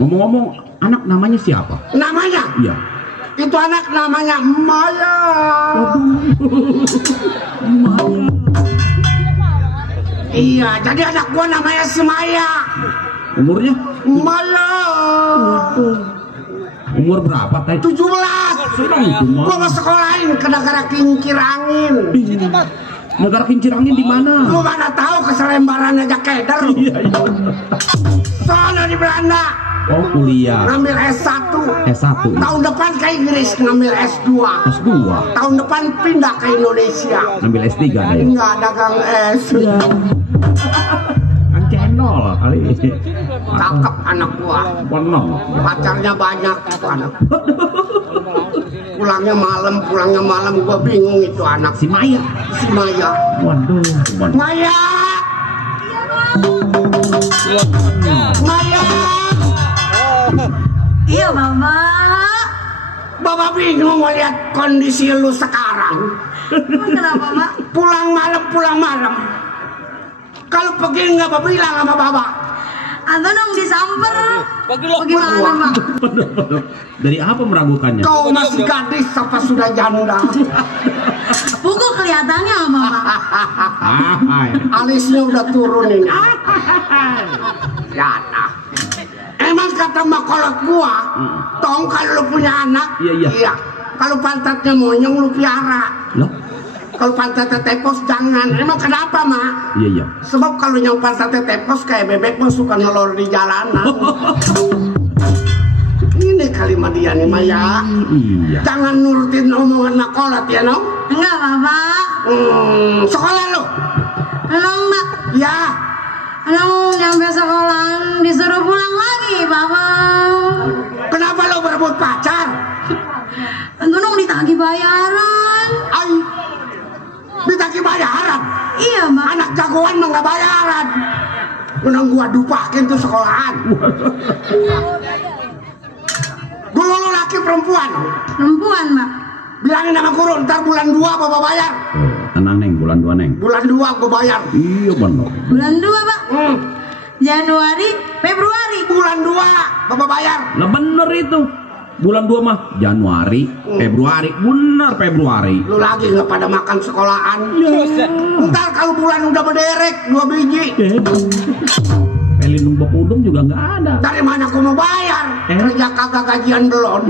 Ngomong-ngomong, anak namanya siapa? Namanya? Iya. Itu anak namanya Maya. Iya, jadi anak gua namanya si Maya. Umurnya? Maya. Umur berapa, Teh? 17. Senang itu, Mak. Gua mau sekolahin ke negara kincir angin. Negara kincir angin di mana? Lu mana tahu keselembaran aja keder lu. Iya. Soalnya di Belanda. Oh, kuliah. Ngambil S1. S1. Tahun depan ke Inggris ngambil S2. S2. Tahun depan pindah ke Indonesia. Ngambil S3 ada ya? Enggak dagang es. Kan channel kali. Cakep anak gua. Benar. Pacarnya banyak itu anak. Pulangnya malam gua bingung itu anak. Si Maya. Si Maya. Waduh. Maya. Maya. Iya, Mama. Bapak bingung melihat kondisi lu sekarang. Kenapa, Mak? Pulang malam. Kalau pergi nggak bilang sama Bapak. Atau dong disamper. Bagaimana, Mak? Dari apa meragukannya? Kau masih gadis apa sudah janda? Pukul kelihatannya, Mama. Alisnya udah turun ini. Janda. Emang kata makolot gua, tong kalau lu punya anak, iya. Kalau pantatnya monyong lu piara. Loh? Kalau pantatnya tepos jangan. Emang kenapa, Mak? Iya. Sebab kalau yang pantatnya tepos kayak bebek mah suka nelor di jalanan. Ini kalimat dia nih, Maya. Iya. Jangan nurutin omongan makolot ya, Nong. Enggak, Papa. Sekolah lu? Enong, Mbak. Ya. Enong nyampe sekolahan disuruh pulang lagi, Papa. Kenapa lo berebut pacar? Tentu dong ditagih bayaran. Ay, ditagih bayaran? Iya, Mbak. Anak jagoan mah nggak bayaran. Menang gua dupakin tuh sekolahan. Dulu lu laki perempuan? Perempuan, Mbak. Bilangin sama guru, ntar bulan 2 Bapak bayar. Tenang, Neng, bulan 2, Neng. Bulan 2 gua bayar. Iya, benar. Bulan 2, Pak. Januari, Februari. Bulan 2 Bapak bayar. Lah bener itu. Bulan 2 mah Januari, Februari. Bener Februari. Lu lagi nggak pada makan sekolahan. Ntar kalau bulan udah berderek 2 biji. Pelindung Bepudung juga nggak ada. Dari mana gua mau bayar? Kerja kagak gajian belum.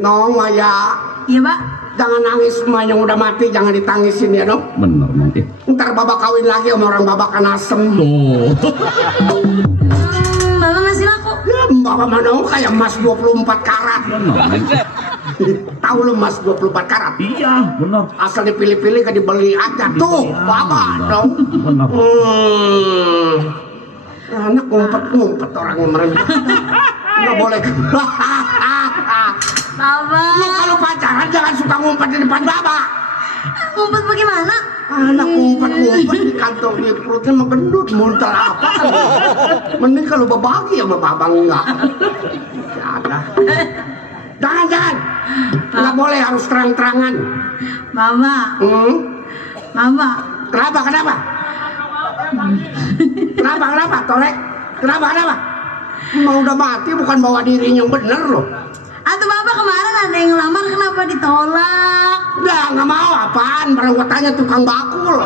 Nong, Maya. Iya, Pak. Jangan nangis, emak yang udah mati jangan ditangisin ya, Nong. Bener, Nong. Ntar Bapak kawin lagi sama orang Bapak kan asem. Oh. Bapak masih laku. Ya, Bapak mana kayak emas 24 karat. Bener, Neng. Tahu lu emas 24 karat? Iya, bener. Asal dipilih-pilih ke dibeli aja tuh, Iya, Bapak bener. dong. Bener. Anak ngumpet-ngumpet orangnya mereka. Nggak boleh. Bapak. Lu kalau pacaran jangan suka ngumpet di depan Bapak. Ngumpet bagaimana? Anak ngumpet-ngumpet di kantong di perutnya mah gendut, muntah apa? Mending kalau berbagi sama Bapak enggak. Ya ada. Jangan. Nggak boleh, harus terang-terangan. Bapak. Bapak. Kenapa? Kenapa? Torek? Kenapa? Mau udah mati bukan bawa dirinya yang bener loh. Atau Bapak kemarin ada yang ngelamar kenapa ditolak? Udah nggak mau apaan, baru gua tanya tukang bakul.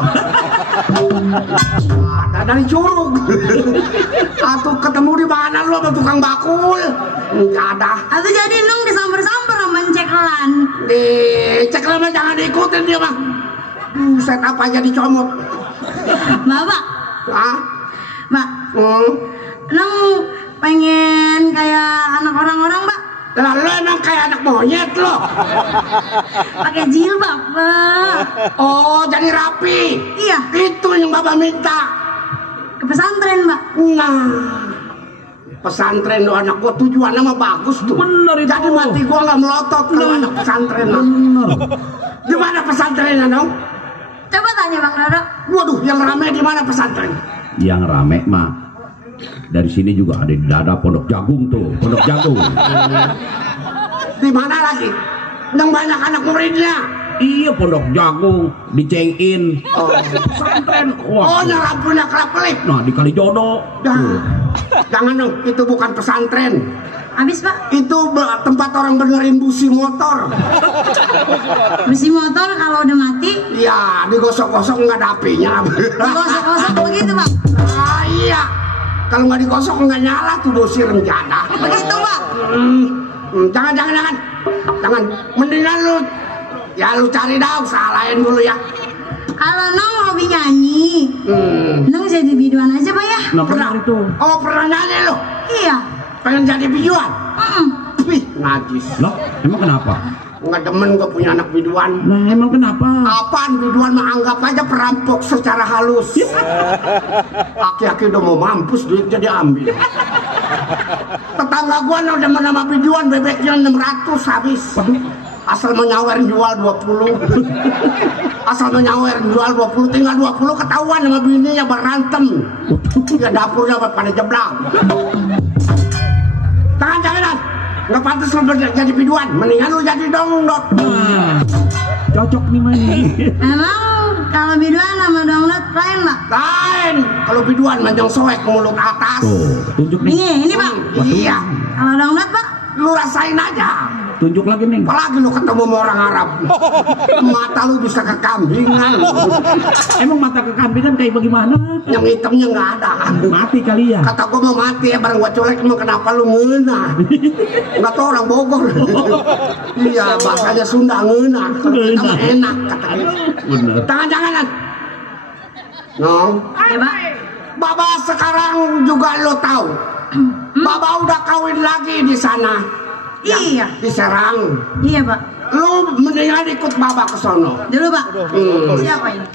Ada dari Curug. Atau ketemu di mana lu sama tukang bakul? Nggak ada. Atau jadi nung disamper-samper sama ceklan? Di ceklan mah jangan diikutin dia mah. Set apa aja dicomot. Bapak. Ah? Mbak. Nung pengen kayak anak orang-orang, Mbak. Lah lo emang kayak anak monyet lo. Pakai jilbab, Pak. Oh, jadi rapi. Iya. Itu yang Bapak minta. Ke pesantren, Mbak. Nah, pesantren lo anak gua tujuannya mah bagus tuh. Bener itu. Jadi mati gua nggak melotot kalau anak pesantren lah. Bener. Di mana pesantrennya dong? Coba tanya Bang Dodo. Waduh, yang rame di mana pesantren? Yang rame mah dari sini juga ada di dada Pondok Jagung tuh, Pondok Jagung. Di mana lagi? Yang banyak anak muridnya. Iya, Pondok Jagung dicengin. Pesantren. Oh, nyerap punya kelap-kelip. Nah, di Kalijodo. Jangan dong, itu bukan pesantren. Habis Pak. Itu tempat orang benerin busi motor. Busi motor kalau udah mati Iya, digosok-gosok nggak ada apinya. digosok-gosok begitu Pak. Ah, iya. Kalau nggak digosok nggak nyala tuh busi rencana. Begitu Pak. Jangan. Mendingan lu cari dah usaha lain dulu ya. Kalau Nong hobi nyanyi, Nong jadi biduan aja Pak ya. Nah, pernah itu. Oh, pernah nyanyi lo? Iya. Pengen jadi biduan? Wih, najis. Loh, emang kenapa? Nggak demen gue punya anak biduan. Nah, emang kenapa? Apaan biduan mah anggap aja perampok secara halus. Aki-aki udah mau mampus duit jadi ambil. Tetangga gua udah menama biduan bebeknya 600 habis. Asal menyawer jual 20. Asal menyawer jual 20, tinggal 20 ketahuan sama bininya berantem. Ya dapurnya pada jeblang. Jangan. Nggak pantas lu jadi biduan, mendingan lu jadi dongdot. Cocok nih Mani. Emang kalau biduan sama dongdot lain Pak? Lain. Kalau biduan manjang soek mulut atas. Tunjuk nih. Ini Pak. Iya. Kalau dongdot Pak? Lu rasain aja. Tunjuk lagi nih. Apalagi lu ketemu sama orang Arab. Mata lu bisa kekambingan. Emang mata kekambingan kayak bagaimana? Yang hitamnya nggak ada. Mati kali ya. Kata gua mau mati ya, bareng gua colek. Emang kenapa lu ngena? Nggak tau orang Bogor. Iya, bahasanya Sunda ngena. Kalau kita mah enak katanya. Bener. Jangan. No. Ya Pak. Baba sekarang juga lo tahu. Baba udah kawin lagi di sana. Iya. Di Serang. Iya Pak. Lu mendingan ikut Baba ke sono. Dulu Pak. Siapa ini?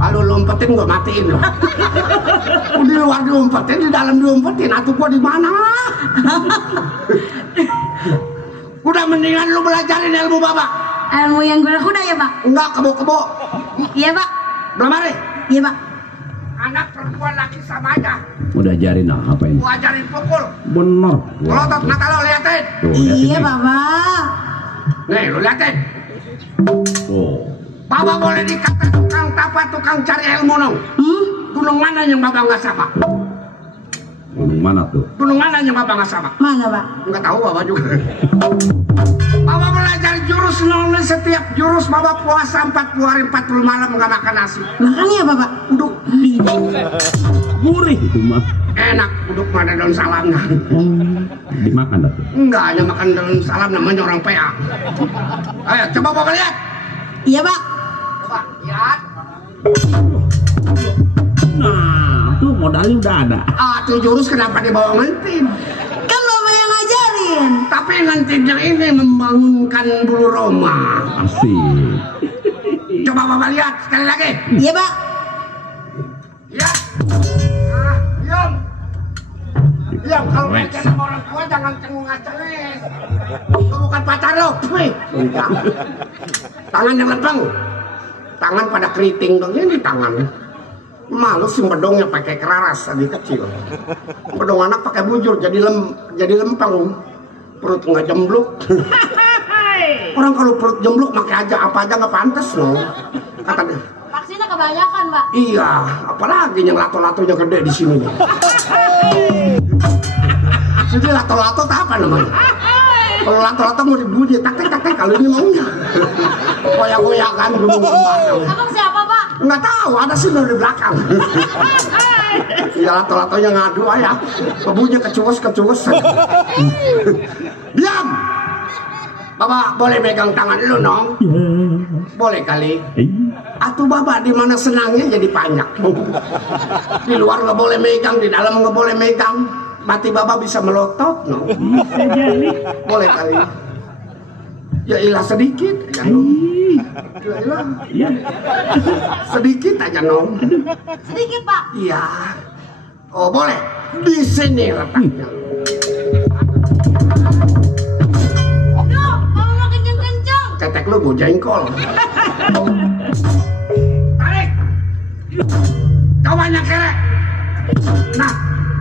Kalau lu umpetin gua matiin lo. Di luar diumpetin, di dalam diumpetin. Atuh gua di mana? Udah mendingan lu belajarin ilmu Baba. Ilmu yang kuda ya Pak? Enggak kebo-kebo. Iya Pak. Belamari. Iya Pak. Anak perempuan laki sama aja. Udah ajarin apa ini? Gua ajarin pukul. Bener. Melotot mata lo liatin. Tuh, Iya liatin nih. Bapak. Nih lu liatin. Oh. Baba boleh dikata tukang tapa, tukang cari ilmu nong. Gunung mana yang Baba nggak sama? Gunung mana tuh? Gunung mana yang Baba nggak sama? Mana Pak? Nggak tahu Baba juga. Baba belajar jurus nong, setiap jurus Baba puasa 40 hari 40 malam nggak makan nasi. Makannya apa Pak? Uduk. Gurih itu mah. Enak, uduk mah ada daun salamnya. Dimakan dah tuh. Enggak, hanya makan daun salam namanya orang PA. Ayo coba Baba lihat. Iya Pak. Coba lihat. Nah, tuh modalnya udah ada. Tuh jurus kenapa dibawa ngentin? Kan Bapak yang ngajarin. Tapi ngentinnya ini membangunkan bulu Roma. Asik. Coba Bapak lihat sekali lagi. Iya Pak. Ya. Diam. Diam, kalau ngecen sama orang tua jangan cengung-cengis. Itu bukan pacar lo. Wih. Tangan yang lempeng. Tangan pada keriting dong. Ini tangan. Malu sih bedongnya pakai keraras tadi kecil. Bedong anak pakai bujur jadi lempeng. Perut nggak jembluk. Orang kalau perut jembluk pakai aja apa aja nggak pantas loh. Kata dia. Vaksinnya kebanyakan Pak. Iya, apalagi yang lato-latonya gede di sini nih. Jadi lato-lato apa namanya? Kalau lato-lato mau dibunyi, tak-tak kalau ini maunya. Goyak-goyakan gunung kembar. Abang siapa Pak? Nggak tahu, ada sih di belakang. Ya lato-latonya ngadu aja. Kebunya kecuus. Diam! Bapak boleh megang tangan lu nong? Boleh kali. Atuh Bapak di mana senangnya jadi banyak. Di luar nggak boleh megang, di dalam nggak boleh megang. Mati Bapak bisa melotot, no? Boleh kali. Ya ilah sedikit, ya nong. Ya ilah. Sedikit aja nong. Sedikit Pak. Iya. Oh boleh. Di sini letaknya. Duh, mau kenceng-kenceng. Ketek lu gue jengkol. Tarik. Coba nyakere. Nah,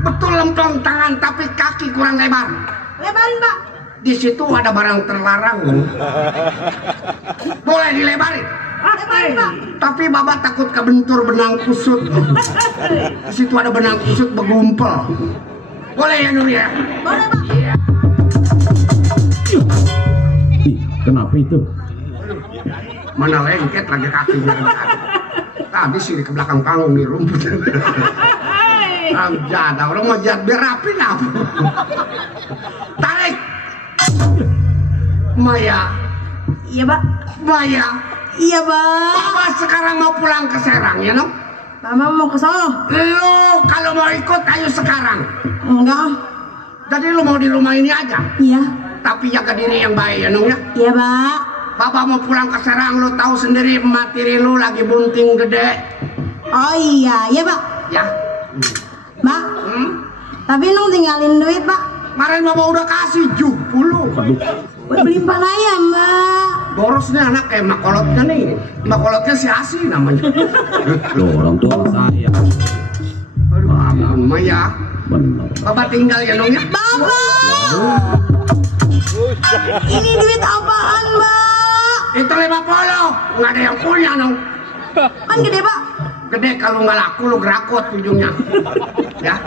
betul lempeng tangan tapi kaki kurang lebar. Lebarin Pak. di situ ada barang terlarang. Boleh dilebarin. Tapi Bapak takut kebentur benang kusut. Di situ ada benang kusut bergumpal. Boleh ya Nur ya? Boleh Pak. Iya. Ih, kenapa itu? Mana lengket lagi kakinya. Tadi sih di belakang panggung di rumput. Jada, orang mau jad biar rapi lah. Tarik. Maya. Iya Pak. Maya. Iya Pak. Bapak sekarang mau pulang ke Serang ya, no? Mama mau ke sono. Lu kalau mau ikut ayo sekarang. Enggak. Jadi lu mau di rumah ini aja. Iya. Tapi jaga diri yang baik ya, no ya? Iya Pak. Bapak mau pulang ke Serang, lu tahu sendiri emak tiri lu lagi bunting gede. Oh iya, iya Pak. Ya. Pak. Tapi nung tinggalin duit Pak. Kemarin Bapak udah kasih 70. Buat beli empan ayam Mbak. Borosnya anak kayak makolotnya nih. Makolotnya si Asi namanya. Loh, orang tua saya. Aduh, ampun Maya. Bener. Bapak tinggal ya nong ya. Bapak. Ini duit apaan Mbak? Itu 50. Nggak ada yang punya nong. Kan gede Pak. Gede kalau nggak laku lu gerakot ujungnya. Ya.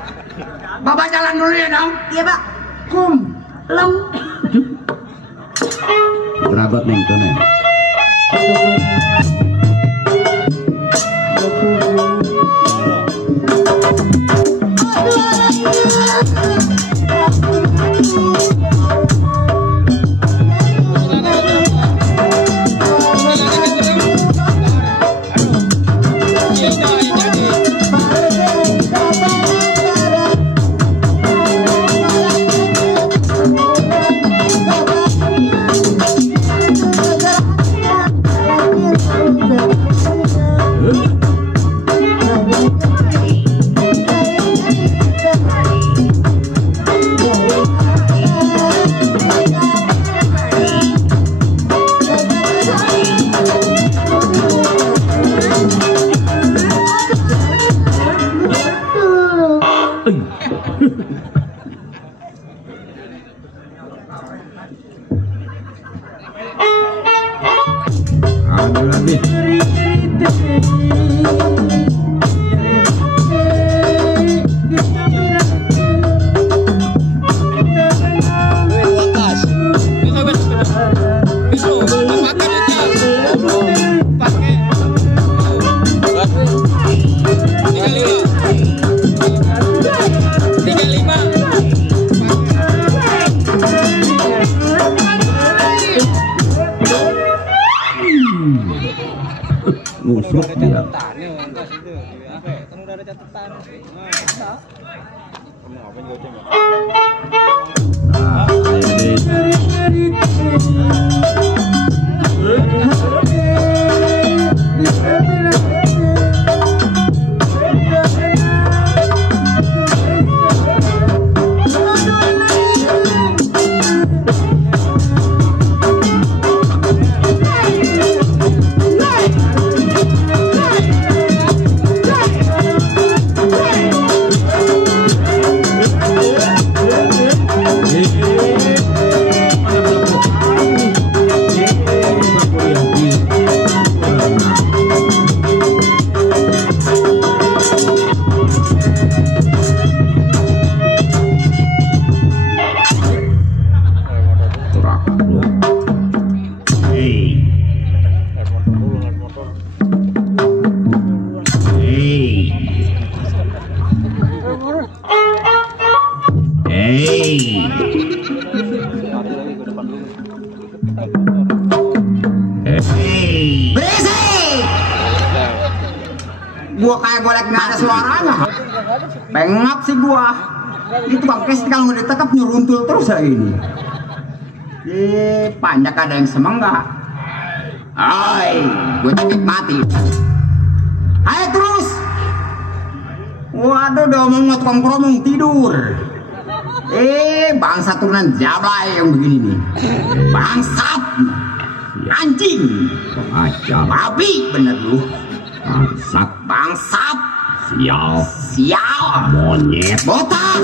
Bapak jalan dulu ya nong. Iya Pak. Kum. Lem. Kerabat neng tuh neng. Ada lagi. Ngusruk dia. Nah, Berisik! Gua kayak golek nggak ada suaranya. Pengap sih gua. Ini tukang kes kalau nggak ditekap nyeruntul terus ya ini. Panjak ada yang semang nggak? Hai, gua cekik mati. Ayo terus. Waduh, udah omong tukang kromong tidur. Bangsa turunan Jablay yang begini nih. Bangsat. Anjing, babi bener lu. Bangsat, sial, monyet, botak.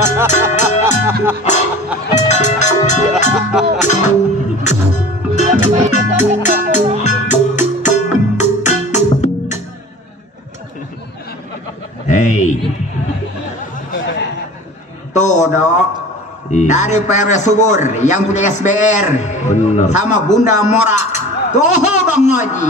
Hei. Tuh dok, dari PRW Subur yang punya SBR Bener. sama Bunda Mora. Tuh Bang Haji.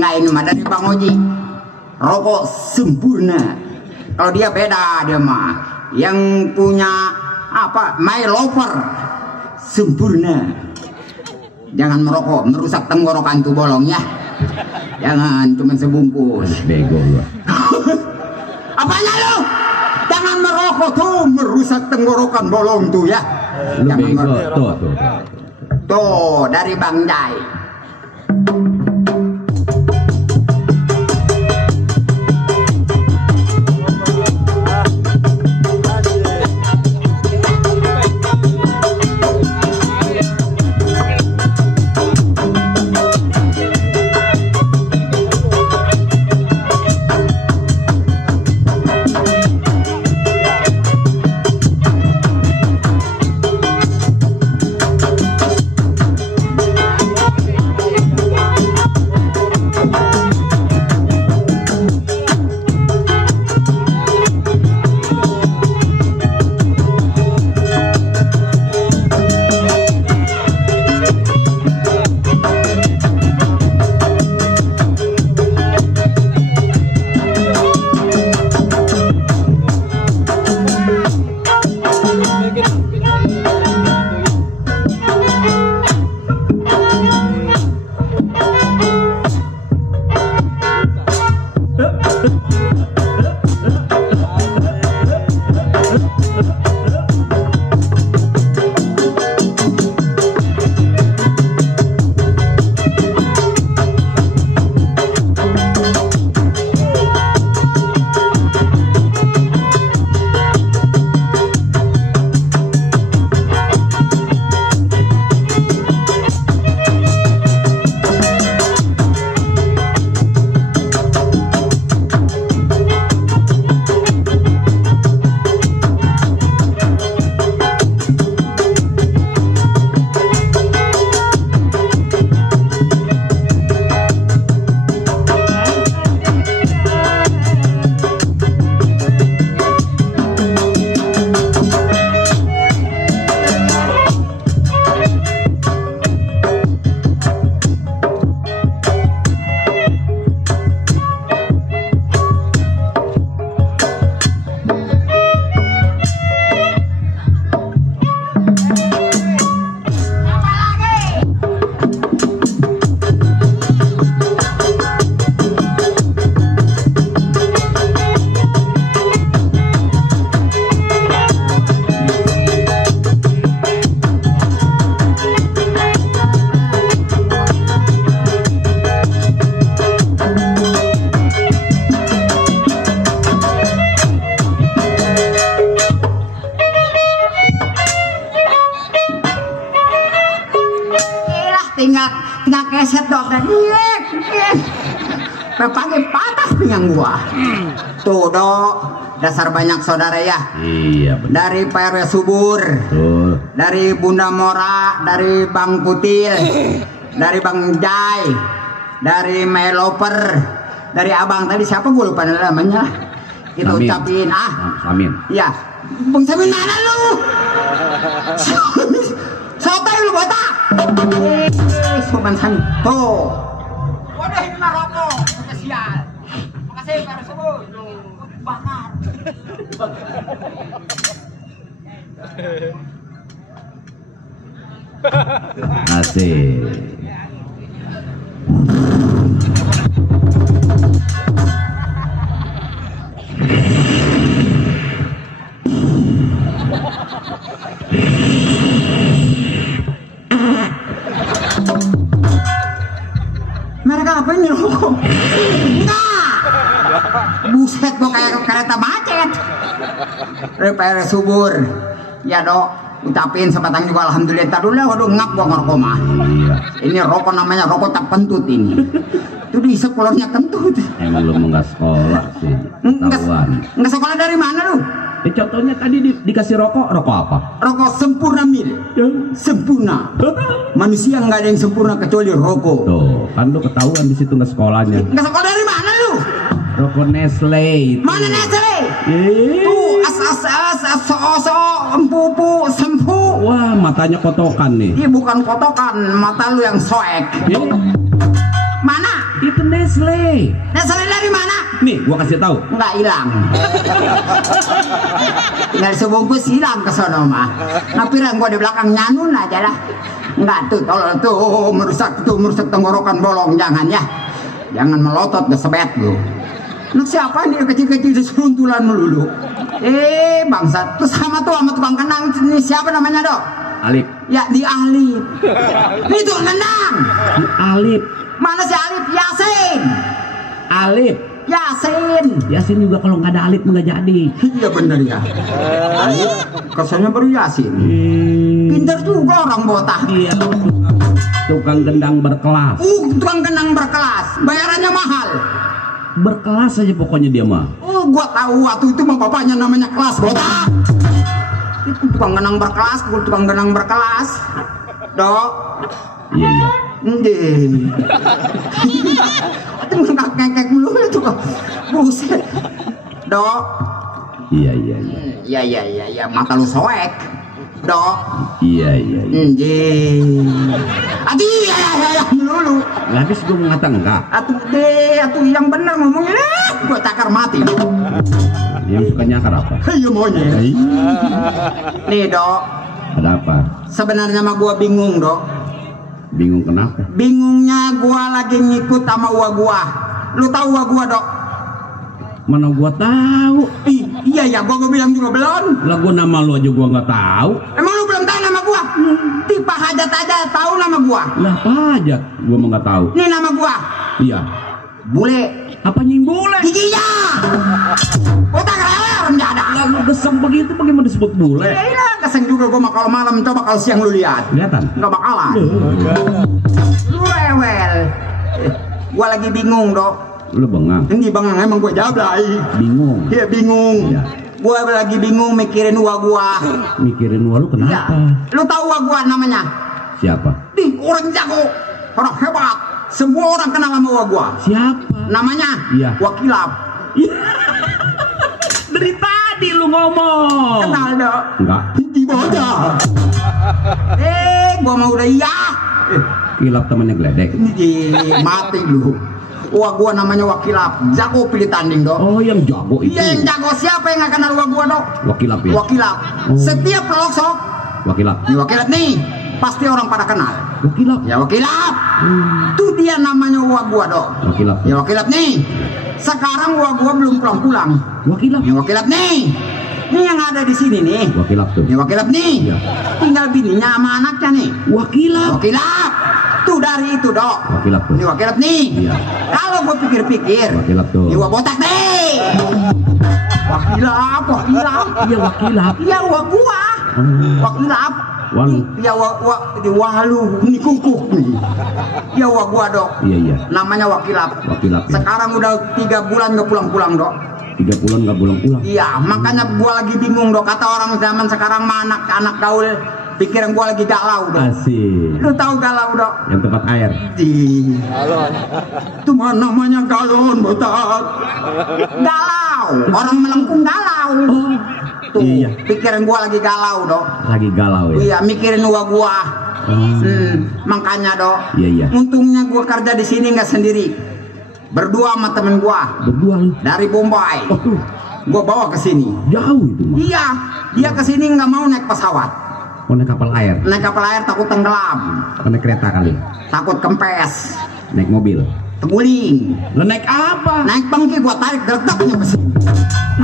Nah ini mah dari Bang Haji. Rokok sempurna. Kalau dia beda dia mah. Yang punya apa? My Lover sempurna. Jangan merokok, merusak tenggorokan tuh bolong ya. Jangan cuma sebungkus. Bego gua. Apanya lu? Jangan merokok tuh, merusak tenggorokan bolong tuh ya. Lu Jangan bego. merokok. Tuh dari Bang Jai. tinggal keset dok dan pagi patah pinggang gua. Tuh dok, dasar banyak saudara ya. Iya benar. Dari PRW Subur, dari Bunda Mora, dari Bang Putil, dari Bang Jai, dari Meloper, dari abang tadi siapa gue lupa namanya. Kita Samin. ucapin Samin. Iya. Bang Samin mana lu? Sotai lu botak. Soban Samin. Tuh. Waduh ini mah rokok spesial. Makasih PRW Subur. Bakar. Asik. Mereka apa ini rokok? Enggak. Buset, mau kayak kereta macet. PRW Subur. Ya dok, ucapin sebatang juga alhamdulillah. Tadi dulu waduh ngap gua ngerokok mah. Ini rokok namanya rokok tak pentut ini. Itu diisep kolornya kentut. Yang belum nggak sekolah sih. Nggak sekolah dari mana lu? Contohnya tadi dikasih rokok apa? Rokok sempurna mil. Sempurna. Manusia nggak ada yang sempurna kecuali rokok. Tuh, kan lu ketahuan di situ nggak sekolahnya. Nggak sekolah dari mana lu? Rokok Nestle itu. Mana Nestle? Tuh empu sempu. Wah, matanya kotokan nih. Ini bukan kotokan, mata lu yang soek. Mana? Itu Nestle. Nestle dari mana? Nih, gua kasih tahu. Nggak hilang. Tinggal sebungkus hilang ke sono mah. Ngapiran gua di belakang nyanun aja lah. Enggak tuh, tolong tuh merusak tenggorokan bolong, jangan ya. Jangan melotot ke sebet lu. Nah siapa nih kecil-kecil seruntulan melulu? Bangsat. Terus sama tukang kenang ini siapa namanya, Dok? Alip. Ya di Alip. Ini tuh kenang. Di Alip. Mana si Alip? Yasin. Alip. Yasin juga kalau nggak ada Alip nggak jadi. Iya bener ya. Alip kesannya baru Yasin. Pinter juga orang botak. Iya. Tukang gendang berkelas. Tukang gendang berkelas. Bayarannya mahal. Berkelas aja pokoknya dia mah. Gua tahu waktu itu mah bapaknya namanya Kelas botak. Itu tukang gendang berkelas. Dok. Iya. Itu ngekek dulu itu kok. Buset. Dok. Iya, mata lu soek. Dok. Iya. Adi ya melulu. Habis gua mengata enggak. Atuh yang bener ngomongnya gua cakar mati. Yang suka nyakar apa? Iya maunya. Nih, Dok. Ada apa? Sebenarnya mah gua bingung, Dok. Bingung kenapa? Bingungnya gua lagi ngikut sama gua. Lu tahu gua, Dok? Mana gua tahu? Iya ya, gua bilang juga belum. Lah gua nama lu aja gua nggak tahu. Emang lu belum tahu nama gua? Tipe Hajat aja tahu nama gua. Lah apa aja? Gua mah nggak tahu. Ini nama gua. Iya. Bule. Apa nying bule? Giginya. Otak leler mendadak. Lah lu geseng begitu bagaimana disebut bule? Iya, geseng juga gua mah kalau malam, coba kalau siang lu lihat. Kelihatan? Enggak bakalan. Lu rewel. Gua lagi bingung, Dok. Lu bengang. Ini bengang emang gua jablay. Bingung. Iya, bingung. Iya. Gua lagi bingung mikirin gua. Mikirin lu kenapa? Ya. Lu tahu gua namanya? Siapa? Orang jago, orang hebat. Semua orang kenal sama gua. Siapa? Namanya? Iya. Wakilap. Dari tadi lu ngomong. Kenal, Dok? Enggak. Di bocah. Gua mau udah iya. Kilap temannya Gledek. Ini mati lu. Wah, gua namanya Wakilap. Jago pilih tanding, Dok. Oh, yang jago itu. Iya, yang jago. Siapa yang nggak kenal gua, Dok? Wakilap ya? Wakilap. Setiap pelosok. Wakilap. Ini Wakilap nih. Pasti orang pada kenal. Wakilap. Ya Wakilap. Itu dia namanya gua, Dok. Wakilap. Ya Wakilap nih. Sekarang gua belum pulang. Wakilap. Ya Wakilap nih. Ini yang ada di sini nih. Wakilap tuh. Ya Wakilap nih. Ya. Tinggal bininya sama anaknya nih. Wakilap. Wakilap. Tuh dari itu, Dok. Wakilap tuh. Ini Wakilap nih. Iya. Kalau gua pikir-pikir. Wakilap tuh. Ini gua botak nih. Wakilap. Iya, Wakilap. Iya, gua. Wakilap. Walu. Ya di walu ini kukuh nih. Ya gua, Dok. Iya. Namanya Wakilap. Wakilap. Ya. Sekarang udah 3 bulan nggak pulang-pulang, Dok. 3 bulan nggak pulang-pulang. Iya, makanya gua lagi bingung, Dok. Kata orang zaman sekarang mah anak gaul, pikiran gua lagi galau, Dok. Asik. Lu tahu galau, Dok? Yang tempat air. Galon. Itu mah namanya galon, botak. Galau. Orang melengkung galau. Tuh, iya. pikiran gua lagi galau, Dok. Lagi galau ya. Iya, mikirin gua. Makanya, Dok. Iya. Untungnya gua kerja di sini nggak sendiri. Berdua sama temen gua. Berdua lu. Dari Bombay. Gua bawa ke sini. Jauh itu mah. Iya, dia ke sini nggak mau naik pesawat. Oh, naik kapal air. Naik kapal air takut tenggelam. Naik kereta kali. Takut kempes. Naik mobil. Teguling. Lah naik apa? Naik bangki gua tarik gerdaknya ke sini.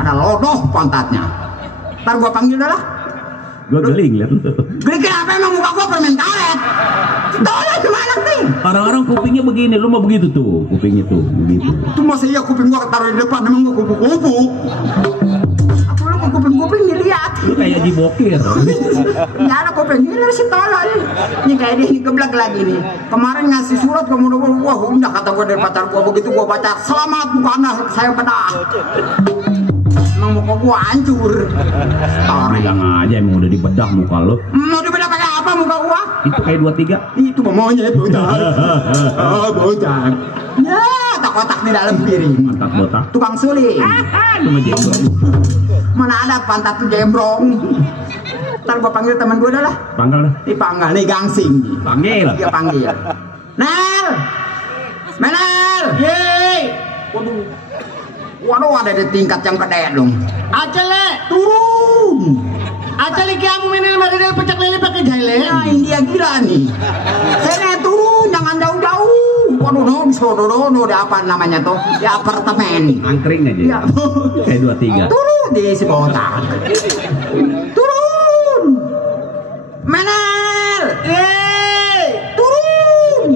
Ada lodoh pantatnya. Ntar gua panggil dah lah. Gua geling lihat lu. Geling kenapa emang muka gua permen karet? Tolong gimana nih? Orang-orang kupingnya begini, lu mau begitu tuh, kupingnya tuh, begitu. Itu masa iya kuping gua taruh di depan, emang gua kupu-kupu. Aku lu kuping-kuping dilihat. Lu kayak dibokir. Ya ada kopeng ngiler si tolol. Ini kayak dia geblak lagi nih. Kemarin ngasih surat ke muda gua, wah udah kata gua dari pacar gua, begitu gua baca, selamat bukan saya bedah. Emang muka gua hancur. Bilang aja emang udah dibedah muka lu. Mau dibedah pakai apa muka gua? Itu kayak 23. Itu maunya bocah. Oh bocah. Ya kotak di dalam piring. Pantat botak. Tukang suling. Lu mah jembrong. Mana ada pantat tuh jembrong. Ntar gua panggil teman gua dah lah. Panggal dah. Dipanggal nih gangsing. Panggil. Dia panggil. Nel. Menel. Yeay. Waduh ada di tingkat yang gede dong. Acele. Turun. Acele kamu menel mari dia pecak lele pakai jahile. Nah India gila nih. Saya turun jangan jauh-jauh. Waduh no bisa no di apa namanya tuh di apartemen. Angkring aja. Ya. Kayak 23. Turun di si botak. Turun. Menel. Yeay. Turun.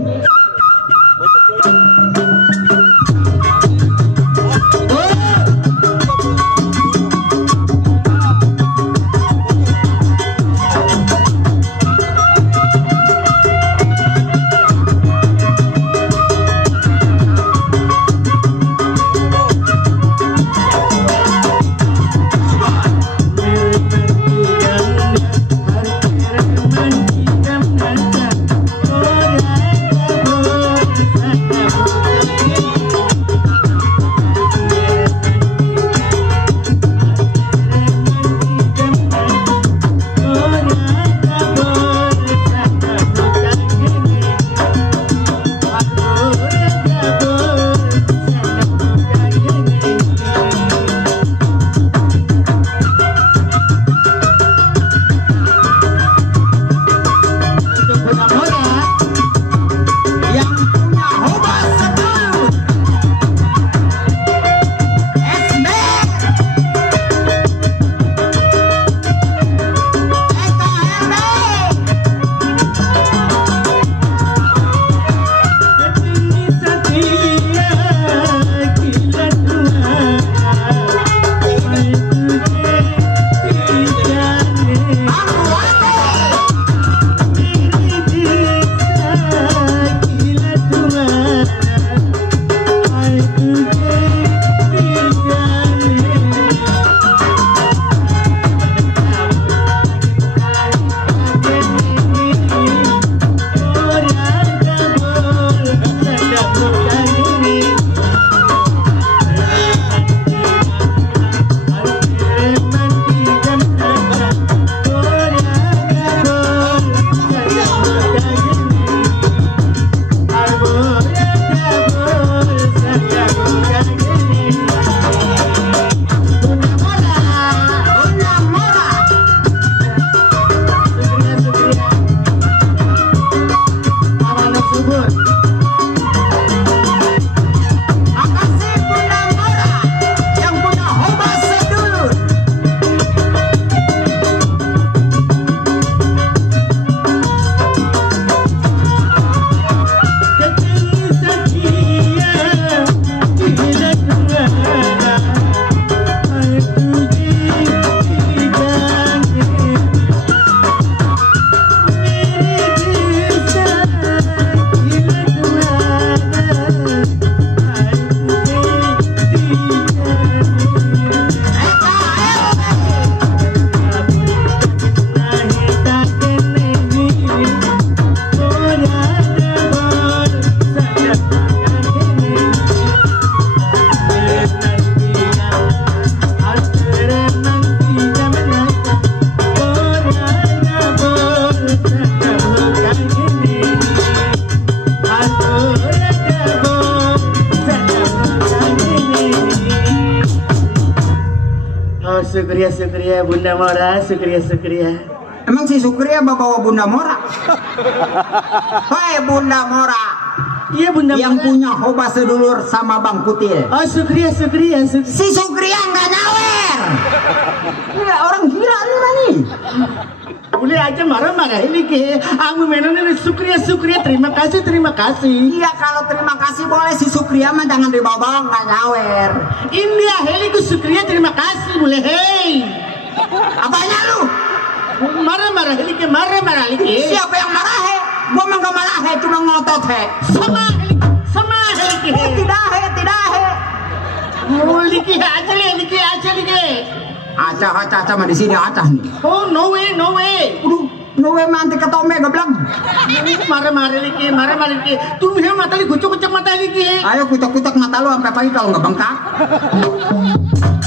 Sukriya Bunda Mora, Sukriya. Emang si Sukriya bawa Bunda Mora? Hai Bunda Mora. Iya Bunda yang Mora. punya hoba sedulur sama Bang Kutil. Oh Sukriya. Si Sukriya nggak nyawer. Ya orang gila nih mani. Boleh aja marah-marah ini ke. Aku mainan ini Sukriya. Terima kasih. Iya kalau terima kasih boleh si Sukriya mah jangan dibawa-bawa nggak nyawer. India heli ku Sukriya terima kasih boleh hei. Apanya lu? Marah-marah lagi, marah-marah lagi. Siapa yang marah he? Gua mah gak marah he, cuma ngotot he. Sama lagi. Tidak he. Oh, lagi aja lagi. Acah mah di sini acah nih. Oh, no way. Nuwe manti ketome goblok. Marah-marah lagi. Tuh ya mata lagi, kucuk-kucuk mata lagi. Ayo kutak-kutak mata lu sampai pagi kalau nggak bengkak.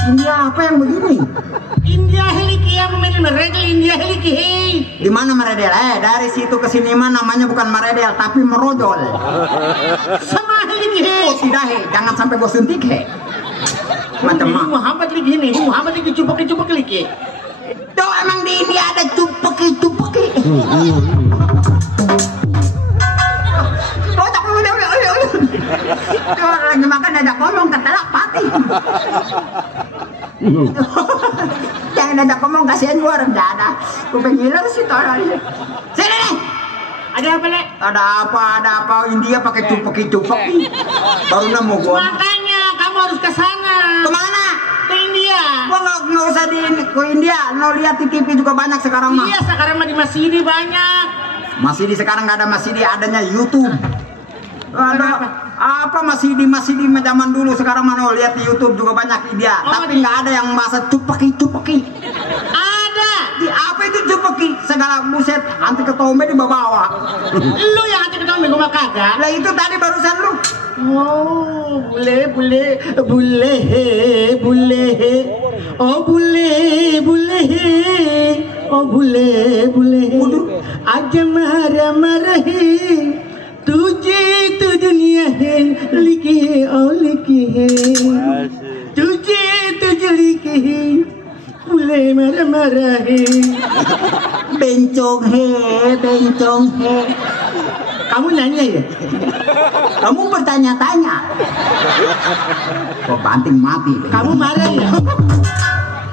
India apa yang begini? India heliki yang main meredel India heliki. Di mana meredel? Dari situ ke sini mah namanya bukan meredel tapi merojol. Sama heliki. Oh tidak he, jangan sampai gua suntik he. Macam Muhammad lagi cupak lagi. Tuh emang di India ada cupeki. Tuh lagi makan ada ngomong ketelak pati. Jangan ada ngomong kasihan gua orang ada. Gua pengiler sih tolong. Sini nih. Ada apa, Lek? Ada apa? India pakai cupeki. Baru nemu gua. Makanya kamu harus ke sana. Kemana? Ke India. Gua nggak usah ke India. Lo lihat di TV juga banyak sekarang mah. Iya, sekarang mah di masjid banyak. Masih di sekarang nggak ada masih adanya YouTube. Ada apa masih di zaman dulu sekarang mana lihat di YouTube juga banyak India. Tapi nggak ada yang bahasa cupeki. Ada. Di apa itu cupeki? Segala buset anti ketombe di bawah. Lu yang anti ketombe gua kagak. Lah itu tadi barusan lu. Oh, boleh. Oh, boleh. Aja marah तुझे तो दुनिया है लिखी है तुझे तुझे लिखी है बोले मरा है bencong he kamu nanya ya kamu bertanya-tanya kok banting mati kamu marah ya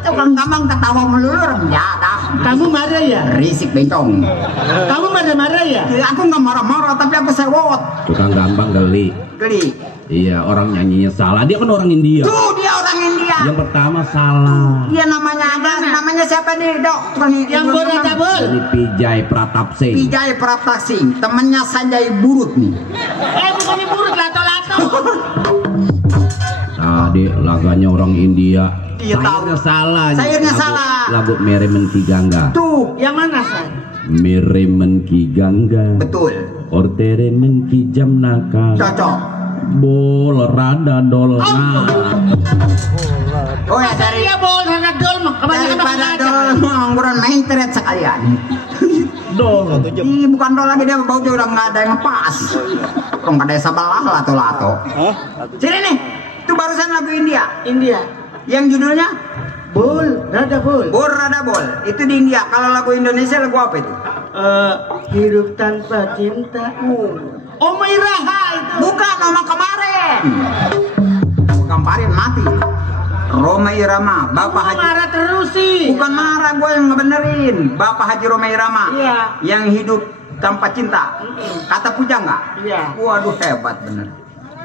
tukang gampang ketawa melulu dah. Kamu marah ya? Risik bencong. Kamu marah-marah ya? Aku nggak marah-marah tapi aku sewot. Tukang gampang geli. Iya, orang nyanyinya salah. Dia kan orang India. Tuh dia orang India. Yang pertama salah. Iya namanya siapa nih dok? Yang Boratabel. Ini Pijay Pratap Singh. Temennya Sanjay Burut nih. Bukannya Burut, lato-lato. Tadi laganya orang India. Iya tahu. Sayurnya salah. Lagu Meremen Ki Gangga. Tuh, yang mana say? Meremen Ki Gangga. Betul. Orteremen Ki Jamnaka. Cocok. Bol rada dol. Oh ya dari bol rada dol mah. Daripada dol ngangguran main teret sekalian. Dol. Ih bukan dol lagi dia bau udah nggak ada yang pas. Orang pada sebelah lato-lato. Sini nih. Itu barusan lagu India. Yang judulnya Bol Rada Bol. Itu di India. Kalau lagu Indonesia lagu apa itu? Hidup tanpa cinta. Oma Iraha itu. Bukan Oma Kemarin. Kemarin mati. Roma Irama, Bapak Haji. Marah terus sih. Bukan marah, gue yang ngebenerin. Bapak Haji Roma Irama. Iya. Yang hidup tanpa cinta. Kata puja nggak? Iya. Waduh hebat bener.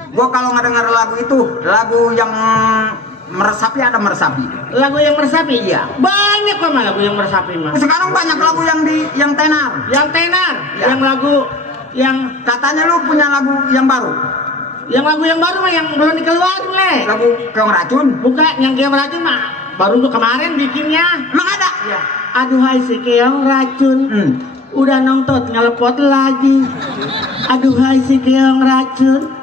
Gue kalau ngedenger lagu itu, lagu yang meresapi ada meresapi. Lagu yang meresapi? Iya. Banyak kok lagu yang meresapi mah. Sekarang banyak lagu yang tenar. Yang tenar. Ya. Yang lagu yang katanya lu punya lagu yang baru. Yang lagu yang baru mah yang belum dikeluarin leh. Lagu Keong Racun? Bukan, yang Keong Racun mah baru tuh kemarin bikinnya. Emang ada? Ya. Aduhai si Keong Racun. Udah nongtot ngelepot lagi. Aduhai si Keong Racun.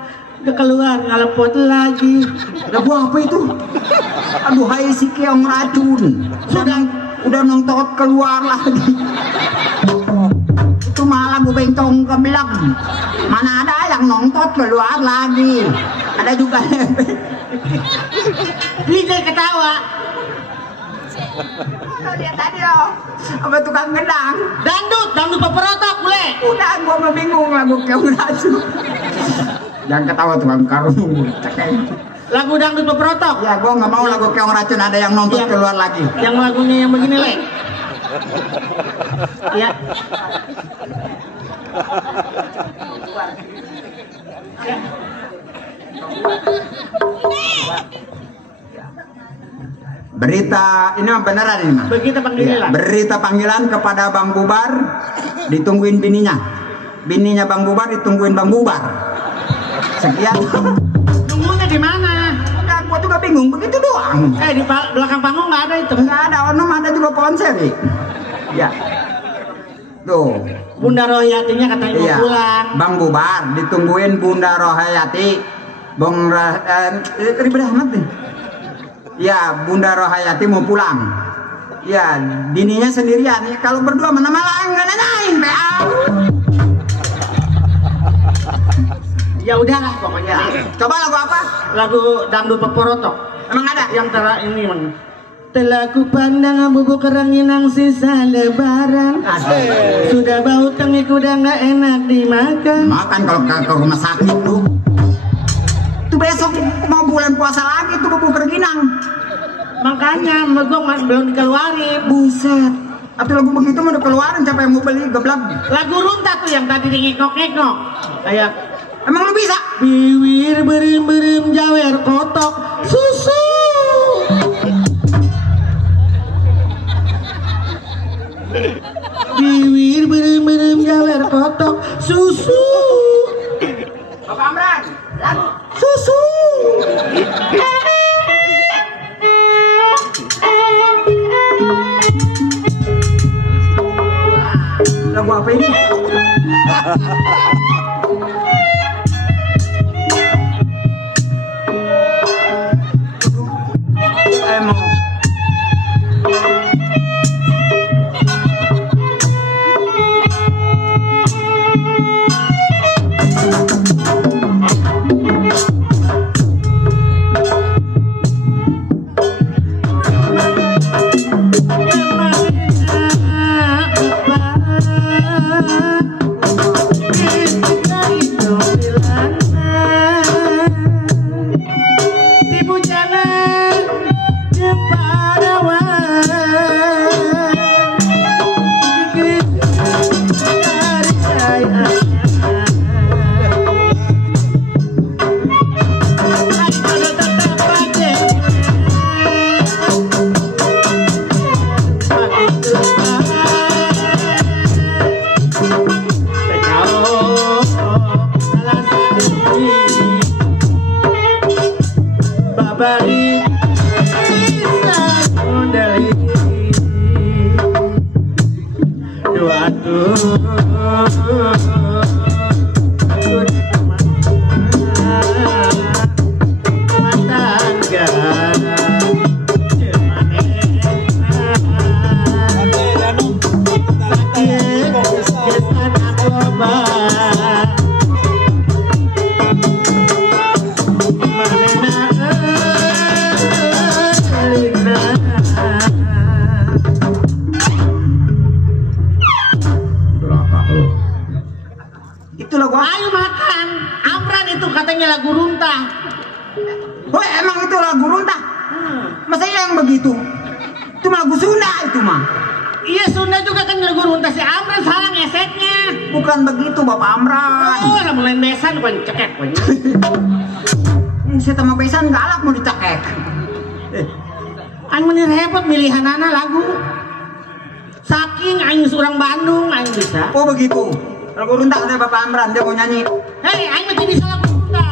Udah keluar ngelepot lagi. Lagu apa itu? Aduhai si Keong Racun. Udah nongtot keluar lagi. Itu malah gue bencong ke bilang. Mana ada yang nongtot keluar lagi. Ada juga. DJ ketawa. Lihat tadi loh. Apa tukang gedang? Dangdut peperotok boleh. Udah gue mau bingung lagu Keong Racun. Jangan ketawa tukang karung. Lagu dangdut peperotok. Ya gue nggak mau lagu Keong Racun ada yang nongtot keluar lagi. Yang lagunya yang begini leh. Ya. Berita ini mah beneran ini mah. Berita panggilan. Berita panggilan kepada Bang Bubar, ditungguin bininya. Bininya Bang Bubar ditungguin Bang Bubar. Sekian. Tunggunya di mana? Nah, gua juga bingung begitu doang. Di belakang panggung nggak ada itu. Nggak ada, Onom ada juga pohon seri. Ya. Tuh. Bunda Rohayatinya katanya mau pulang. Bang Bubar ditungguin Bunda Rohayati. Bang ribet amat nih. Ya, Bunda Rohayati mau pulang. Ya, bininya sendirian. Ya, kalau berdua mana malah nggak nanyain, PA. Ya udahlah pokoknya. Coba lagu apa? Lagu dangdut Peporoto. Emang ada? Yang ini mang. Telah ku pandang bubuk keranginang sisa lebaran. Sudah bau kami udah nggak enak dimakan. Makan kalau ke rumah sakit tuh. Tuh besok mau bulan puasa lagi tuh bubuk rengginang. Makanya megong belum dikeluarin. Buset. Atau lagu begitu mau dikeluarin siapa yang mau beli geblak? Lagu runta tuh yang tadi ngekok-ngekok. Kayak emang lu bisa? Biwir berim-berim jawer kotok susu. Biwir berim-berim jawer kotok susu. Bapak Amran, lagu Susu. lagu apa ini? Emang itu lagu ayo makan. Amran itu katanya lagu runta. oh emang itu lagu runta? Masa yang begitu? Itu lagu Sunda itu mah. Iya Sunda juga kan lagu runta, si Amran salah ngesetnya. Bukan begitu Bapak Amran. Oh lah mulai besan bukan cekek. Saya sama besan galak mau dicekek. Aing menir repot milihan anak lagu. Saking aing seorang Bandung aing bisa. Oh begitu. Lagu runta ada Bapak Amran dia mau nyanyi. Hei, aing mah jadi salah runta.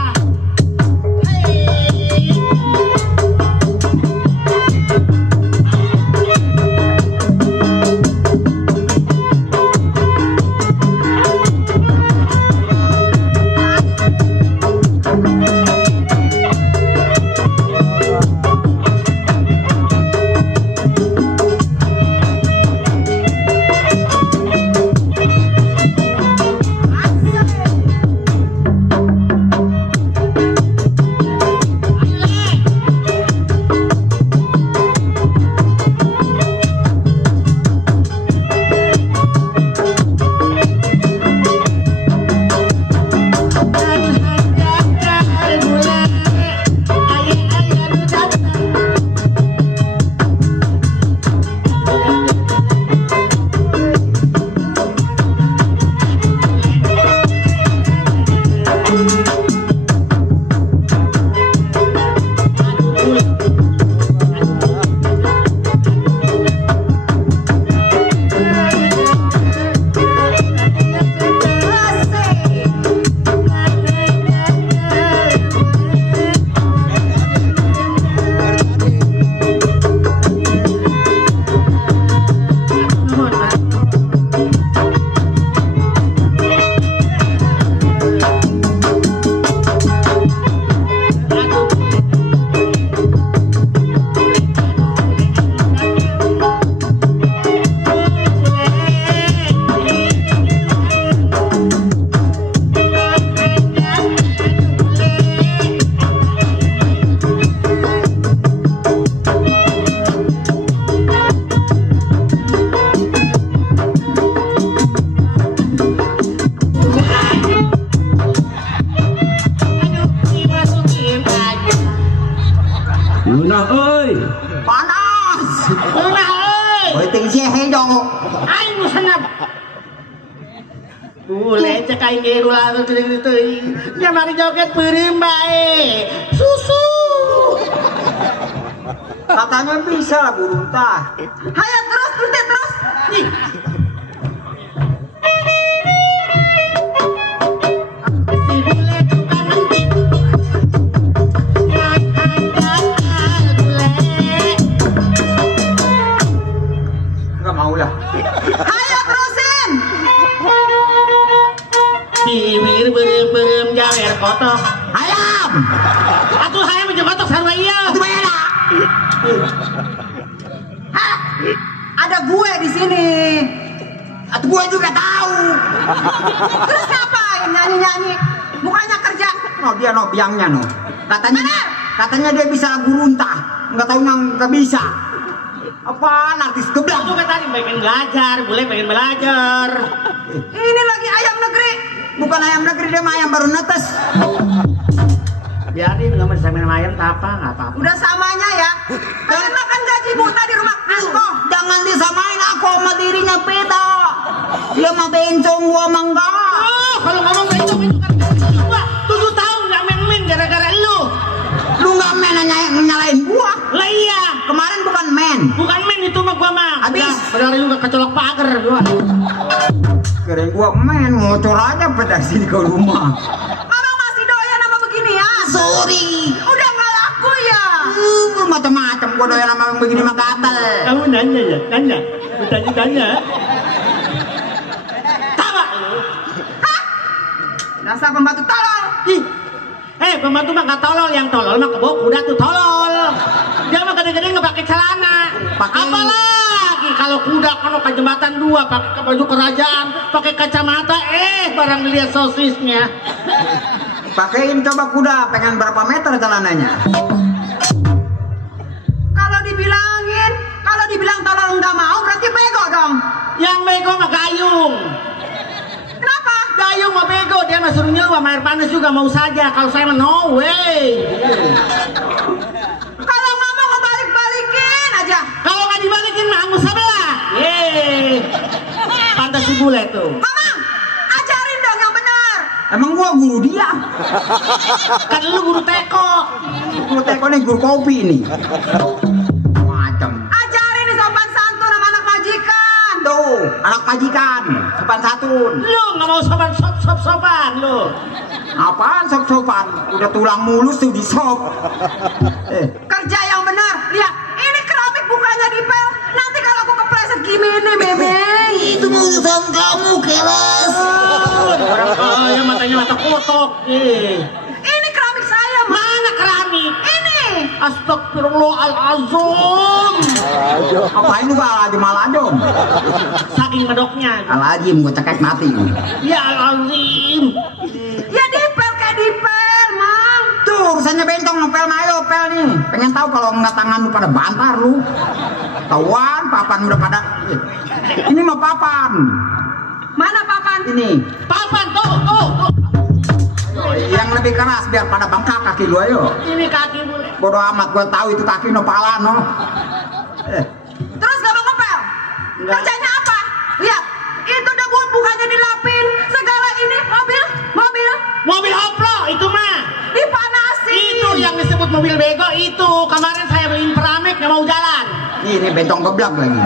Lunah euy. Panas. Lunah euy. Boy ting jehe dong. Aing nu sanap. Lecek aing ge ulah teuing. Nya mari joget beureum bae. Susu. Katanya bisa lah burung tah. Hayo terus, terus. Nih. Enggak mau lah. Hayo terusin. Bibir beureum jawer kotok. Hayam. Atuh hayam jeung kotok sarua ieu. Itu beda. Hah? Ada gue di sini. Atau gue juga tahu. Terus ngapain nyanyi-nyanyi? Bukannya kerja. No dia no biangnya no. Katanya dia bisa guruntah. Enggak tahu yang enggak bisa. Apaan artis geblak? Aku kan tadi pengen belajar, boleh pengen belajar. Ini lagi ayam negeri. Bukan ayam negeri, dia mah ayam baru netes. Biarin nggak bisa main ayam tak apa. Udah samanya ya. Pengen makan gaji buta di rumah aku. Jangan disamain aku sama dirinya beda. Dia mah bencong, gua mah enggak. Oh, kalau ngomong bencong itu kan gua 7 tahun nggak main-main gara-gara lu. Lu nggak main nyalain gua. Lah iya. Kemarin bukan main. Bukan main itu mah gua mah. Habis. Padahal juga kecolok pagar gua. Kirain gua main, ngocor aja pada sini ke rumah. Abang masih doyan sama begini ya? Sorry. Udah nggak laku ya? Macam-macam gua doyan sama yang begini mah gatel. Kamu nanya ya? Nanya? Bertanya-tanya? Tawa lu? Hah? Dasar pembantu tolol. Ih. Pembantu mah nggak tolol, yang tolol mah kebo kuda tuh tolol. Dia mah gede-gede nggak pakai celana. Apalagi kalau kuda kan ke jembatan 2 pakai baju kerajaan, pakai kacamata, barang dilihat sosisnya. Pakein coba kuda, pengen berapa meter celananya? Kalau dibilang tolol nggak mau berarti bego dong. Yang bego mah Gayung. Kenapa? Gayung mah bego, dia mah suruh nyeluap sama air panas juga mau saja. Kalau saya mah no way. Kalau ngomong ngebalik-balikin aja. Kalau nggak dibalikin mah angus sebelah. Pantas si bule tuh. Mamang, ajarin dong yang benar. Emang gua guru dia? Kan lu guru teko. Guru teko nih, guru kopi nih. Macam. Ajarin nih sopan santun sama anak majikan. Tuh, anak majikan, sopan santun. Lu nggak mau sopan lu. Apaan sop-sopan? Udah tulang mulus tuh di sop. Kerja yang benar. Lihat, ini keramik bukannya dipel. Nanti kalau aku kepleset gimana, Bebe? Itu urusan kamu, kelas. Orang kaya matanya mata kotok. Ini keramik saya, Ma. Mana keramik? Ini. Astagfirullahaladzim. Apain lu Al-Ajim Al-Ajim? Saking medoknya. Al-Ajim gua cekek mati. Ya Al-Azim. Ya dipel kayak dipel, Mang. Tuh urusannya bentong ngepel ayo pel nih. Pengen tahu kalau nggak tangan lu pada bantar lu. Tawan papan udah pada. Ini mah papan. Mana papan? Ini. Papan tuh. Yang lebih keras biar pada bengkak kaki lu ayo. Ini kaki bule. Bodoh amat gua tahu itu kaki no pala no. Terus gak mau ngepel? Kerjanya apa? Lihat, itu debu bukannya dilapin. Segala ini mobil Oplo itu mah. dipanasin. Itu yang disebut mobil bego itu. Kemarin saya beliin Pramek nggak mau jalan. Ini bentong geblak lagi.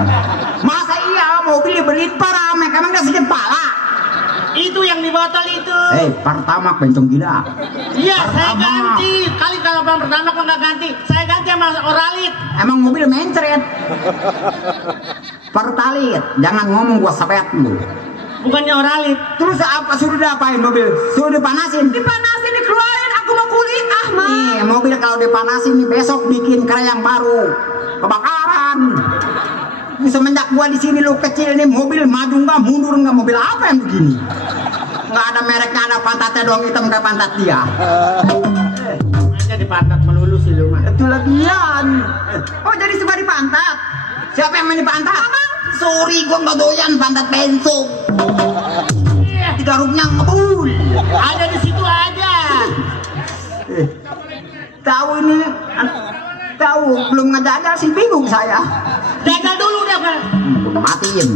Masa iya mobil dibeliin Pramek emang dia sakit pala? Itu yang di botol itu. Pertamax bentong gila. Iya, saya ganti. Kali kalau bang Pertamax nggak ganti, saya ganti sama Oralit. Emang mobil mencret. Pertalit, jangan ngomong gua sepet lu. Bukannya Oralit. Terus apa suruh diapain mobil? Suruh dipanasin. Dipanasin, dikeluarin. Aku mau kuliah, Mang. Nih, mobil kalau dipanasin nih besok bikin kerai yang baru. Kebakaran. Semenjak gua di sini lu kecil nih mobil maju nggak mundur nggak, mobil apa yang begini? Nggak ada mereknya, ada pantatnya doang hitam kayak pantat dia. Hanya di pantat melulu sih lu mah. Itu lagian. Oh, jadi suka di pantat? Siapa yang main di pantat? Mamang. Sorry gua nggak doyan pantat bensuk. Digaruknya ngebul. Ada di situ aja. Tahu ini Tahu, belum ngejajal sih bingung saya. Jajal dulu deh, Bang. Matiin.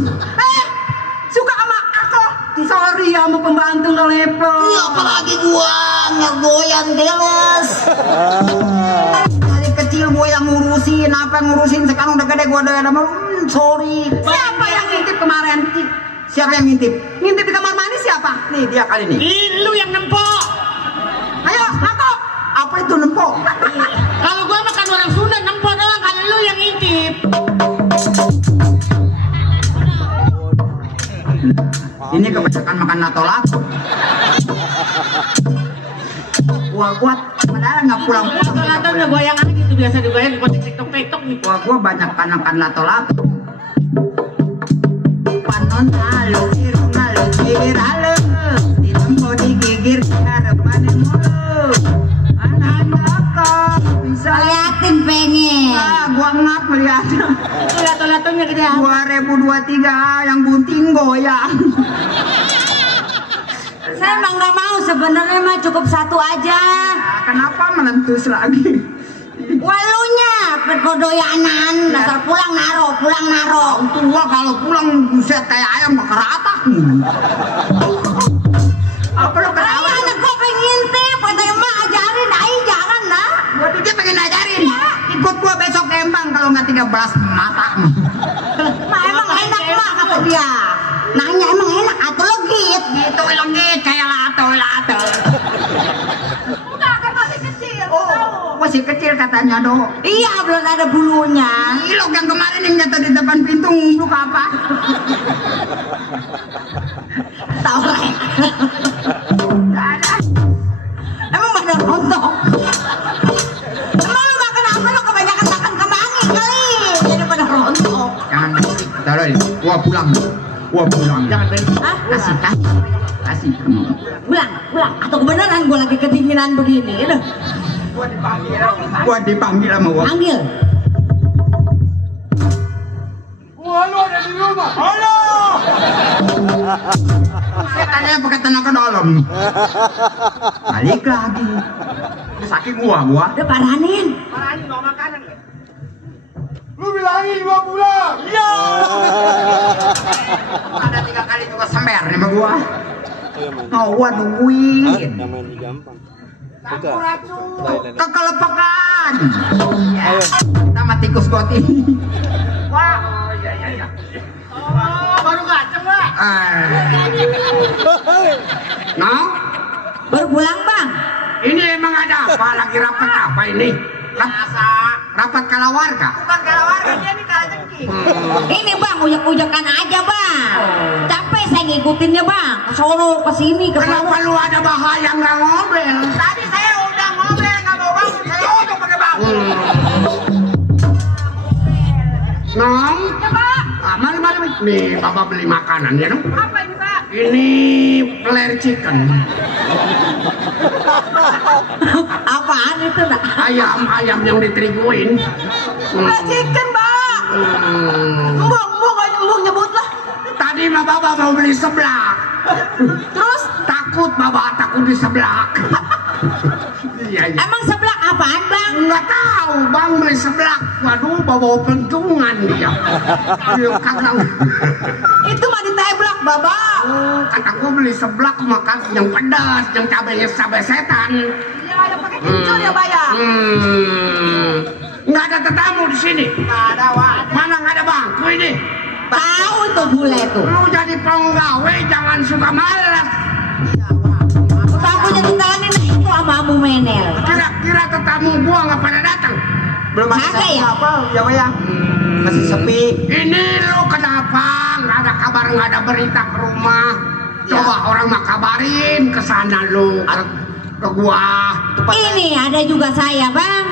Suka sama aku. Sorry ya sama pembantu ngelepel. Iya, apalagi gua ngegoyan geles. Dari kecil gua yang ngurusin, apa yang ngurusin, sekarang udah gede gua doyan sama sorry. Siapa yang ngintip kemarin? Siapa yang ngintip? Ngintip di kamar mandi siapa? Nih dia kali ini. Lu yang nempok. Ayo, ngaku. Apa itu nempok? Kalau gua makan orang Sunda nempok doang, kalau lu yang ngintip. Ini kebanyakan makan lato-lato. Gua kuat, padahal nggak pulang-pulang. Lato-lato udah goyang aja gitu, biasa digoyang di kotak tiktok nih. Gua banyak makan lato-lato. Panon halo, irung halo, gigir halo. Ditempo digigir, harapannya mulu. Anak-anak bisa Liatin pengen. gua ngap melihat. Itu lato-latonya gede. 2023 yang bunting goyang. Saya emang nggak mau sebenarnya mah cukup satu aja. Kenapa melentus lagi? Walunya perkodoyanan, dasar pulang naro. Tua kalau pulang buset kayak ayam bakar atak. Apa lo ketawa? Anak gua pengen ngintip, katanya emak ajarin, jangan nah. Waduh dia pengen ngajarin. Ikut gua besok Kembang kalau nggak 13 mata. Mak emang enak mak kata dia. Nanya emang enak atau legit? Gitu legit kayak lato. Enggak, kan masih kecil. Masih kecil katanya do. Iya, belum ada bulunya. Ilok yang kemarin yang jatuh di depan pintu ngumbluk apa? Tahu lah. Emang pada rontok. Emang lu gak kenapa lu kebanyakan makan kemangi kali. Jadi pada rontok. Jangan berisik. Taruh gua pulang. Jangan berisik. Hah? Kasih kamu. Pulang. Atau kebenaran gue lagi kedinginan begini. Aduh. Gua dipanggil sama gua. Panggil. Halo, ada di rumah. Halo. Setannya pakai tenaga dalam. Balik lagi. Sakit gua. Udah paranin. Lu bilangin gua pulang. Iya. Ada 3 kali juga sember nih sama gua. Gua nungguin. Kekelepakan. Sama tikus goti. Wah, iya. Baru gaceng lah. Nah, Baru pulang bang. ini emang ada apa? Lagi rapat apa ini? Rapat kalawarga. Bukan kalawarga, dia nih kalajengking. Ini bang, ujak-ujakan aja bang. Capek saya ngikutinnya bang. Ke Solo, ke sini, ke Kenapa sana. lu ada bahaya nggak ngobel? Tadi saya udah ngomel, nggak mau bangun. Saya udah pakai bangun. Nom, Ya pak, mari. Nih, Bapak beli makanan ya dong. apa ini pak? Ini flare chicken. Apaan itu nak? Ayam yang diteriguin. Chicken pak. Mbok nyebut lah. Tadi mah Bapak mau beli seblak. Terus Takut di seblak. Iya. emang seblak apaan bang? Nggak tahu bang beli seblak. Waduh bawa pentungan dia. Dia kagak. Itu mah diteblak babak. Kata gua beli seblak makan yang pedas, yang cabai setan. Iya yang pakai kencur ya bayar. Nggak ada tetamu di sini. Nggak ada wah. Mana nggak ada bangku ini? Tahu itu bule tuh. Lu jadi penggawe jangan suka malas. Bangkunya ditalanin itu sama Amu Menel. Kira-kira tetamu gua nggak pada datang. Belum ada ya? Apa ya ya? Masih sepi. Ini lu kenapa? Nggak ada kabar, nggak ada berita ke rumah. Coba orang mah kabarin ke sana lu ke gua. Ini ada juga saya bang.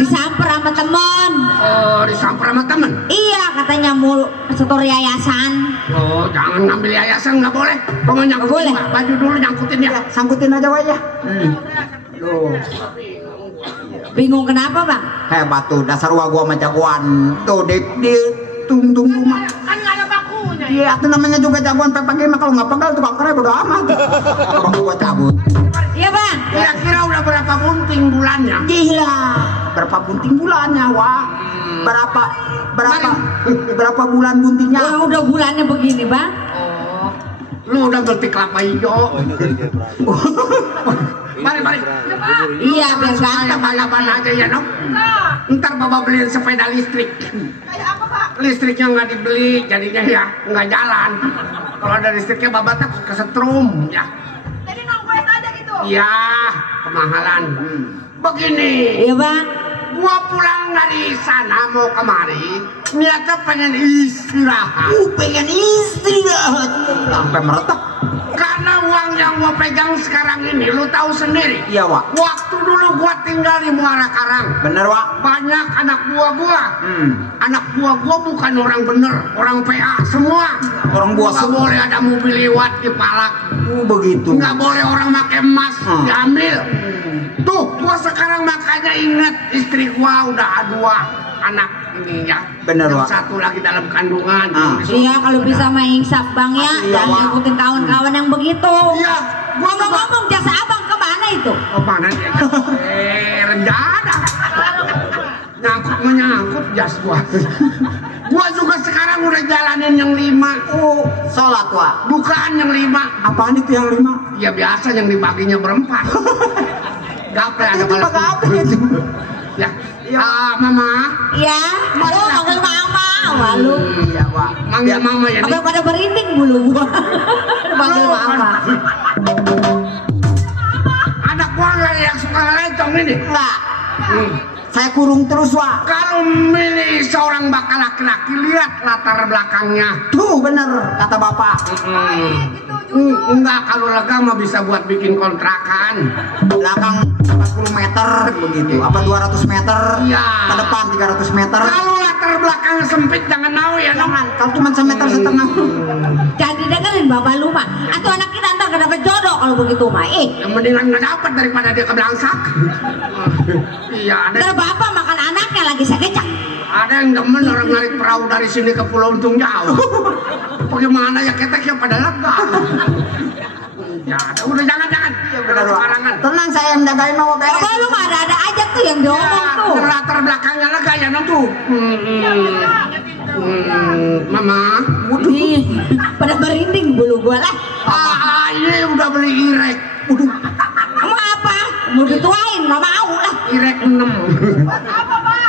Disamper sama temen. Oh, disamper sama temen. Iya katanya mau setor yayasan. Oh, jangan ngambil yayasan, nggak boleh. Pokoknya Nggak boleh. Baju dulu nyangkutin ya. Sangkutin aja ya. Tuh. Bingung kenapa bang? Hebat tuh, dasar gua sama jagoan. Tuh di tungtung rumah. Kan nggak ada bakunya. Iya, itu namanya juga jagoan pagi mah kalau nggak pegal tuh bakarnya bodo amat. Bang gua cabut. Iya bang. Kira-kira udah berapa bunting bulannya? Gila. berapa bunting bulannya, Wak? Berapa bulan buntingnya? Wah, udah bulannya begini, Bang. Lu udah ngerti kelapa hijau. Mari. Iya, biar ganteng. Balapan aja ya, Nok. Ntar Bapak beliin sepeda listrik. Kayak apa, Pak? Listriknya nggak dibeli, jadinya ya nggak jalan. Kalau ada listriknya Bapak tak kesetrum ya. Jadi nongkrong aja gitu. Iya, kemahalan. Begini. Iya, Bang. Gua pulang dari sana mau kemari, niatnya pengen istirahat. Pengen istirahat sampai meretak. Karena uang yang gua pegang sekarang ini, lu tahu sendiri. Iya, Wak. Waktu dulu gua tinggal di Muara Karang. Bener, Wak. Banyak anak buah gua. Anak buah gua bukan orang bener, orang PA semua. Orang buah nggak semua. boleh ada mobil lewat di palak. Begitu. Nggak boleh orang pakai emas diambil. Tuh, gua sekarang makanya inget istri gua udah 2 anak ini ya. Bener, Yang Wak. satu lagi dalam kandungan. Iya, kalau bisa main insaf, Bang ya. Iya, Jangan Wak. ngikutin kawan-kawan yang begitu. Iya, gua juga. Ngomong-ngomong, jasa Abang kemana itu? Oh, mana dia? Renjana. Nyangkut jas gua. Gua juga sekarang udah jalanin yang 5. Oh, sholat, Wak. Bukan yang 5. Apaan itu yang 5? Ya biasa yang dibaginya berempat. Gape ada Itu balas. apa itu? Ya. Mama. Iya, lu panggil mama. Wah, lu. Iya, Wak. Manggil mama ya nih. Pada berinding bulu gua. Panggil mama. Anak gua nggak yang suka ngelencong ini. Enggak. Saya kurung terus, Wak. Kalau milih seorang bakal laki-laki, lihat latar belakangnya. Tuh, bener kata Bapak. Enggak, kalau lega mah bisa buat bikin kontrakan. Belakang 40 meter begitu. Apa 200 meter? Iya. Ke depan 300 meter. Kalau latar belakangnya sempit jangan mau ya, Nong. Jangan, kalau cuma semeter setengah. Jadi dengerin bapak lu mah. Atau anak kita ntar gak dapet jodoh kalau begitu mah. Yang mendingan nggak dapat daripada dia kebelangsak. Iya, ada. Ntar bapak makan anaknya lagi sekecak. Ada yang demen orang narik perahu dari sini ke Pulau Untung Jauh. Bagaimana ya keteknya pada lega. Ya, udah jangan. Iya, benar, Wak. Tenang, saya yang jagain mau beres. Bapak lu mah ada aja tuh yang diomong tuh. Ya, latar belakangnya lega ya, Nong tuh. Mama. Ih, pada berinding bulu gua lah. Ini udah beli irek. Mau apa? Mau dituain, gak mau lah. Irek 6.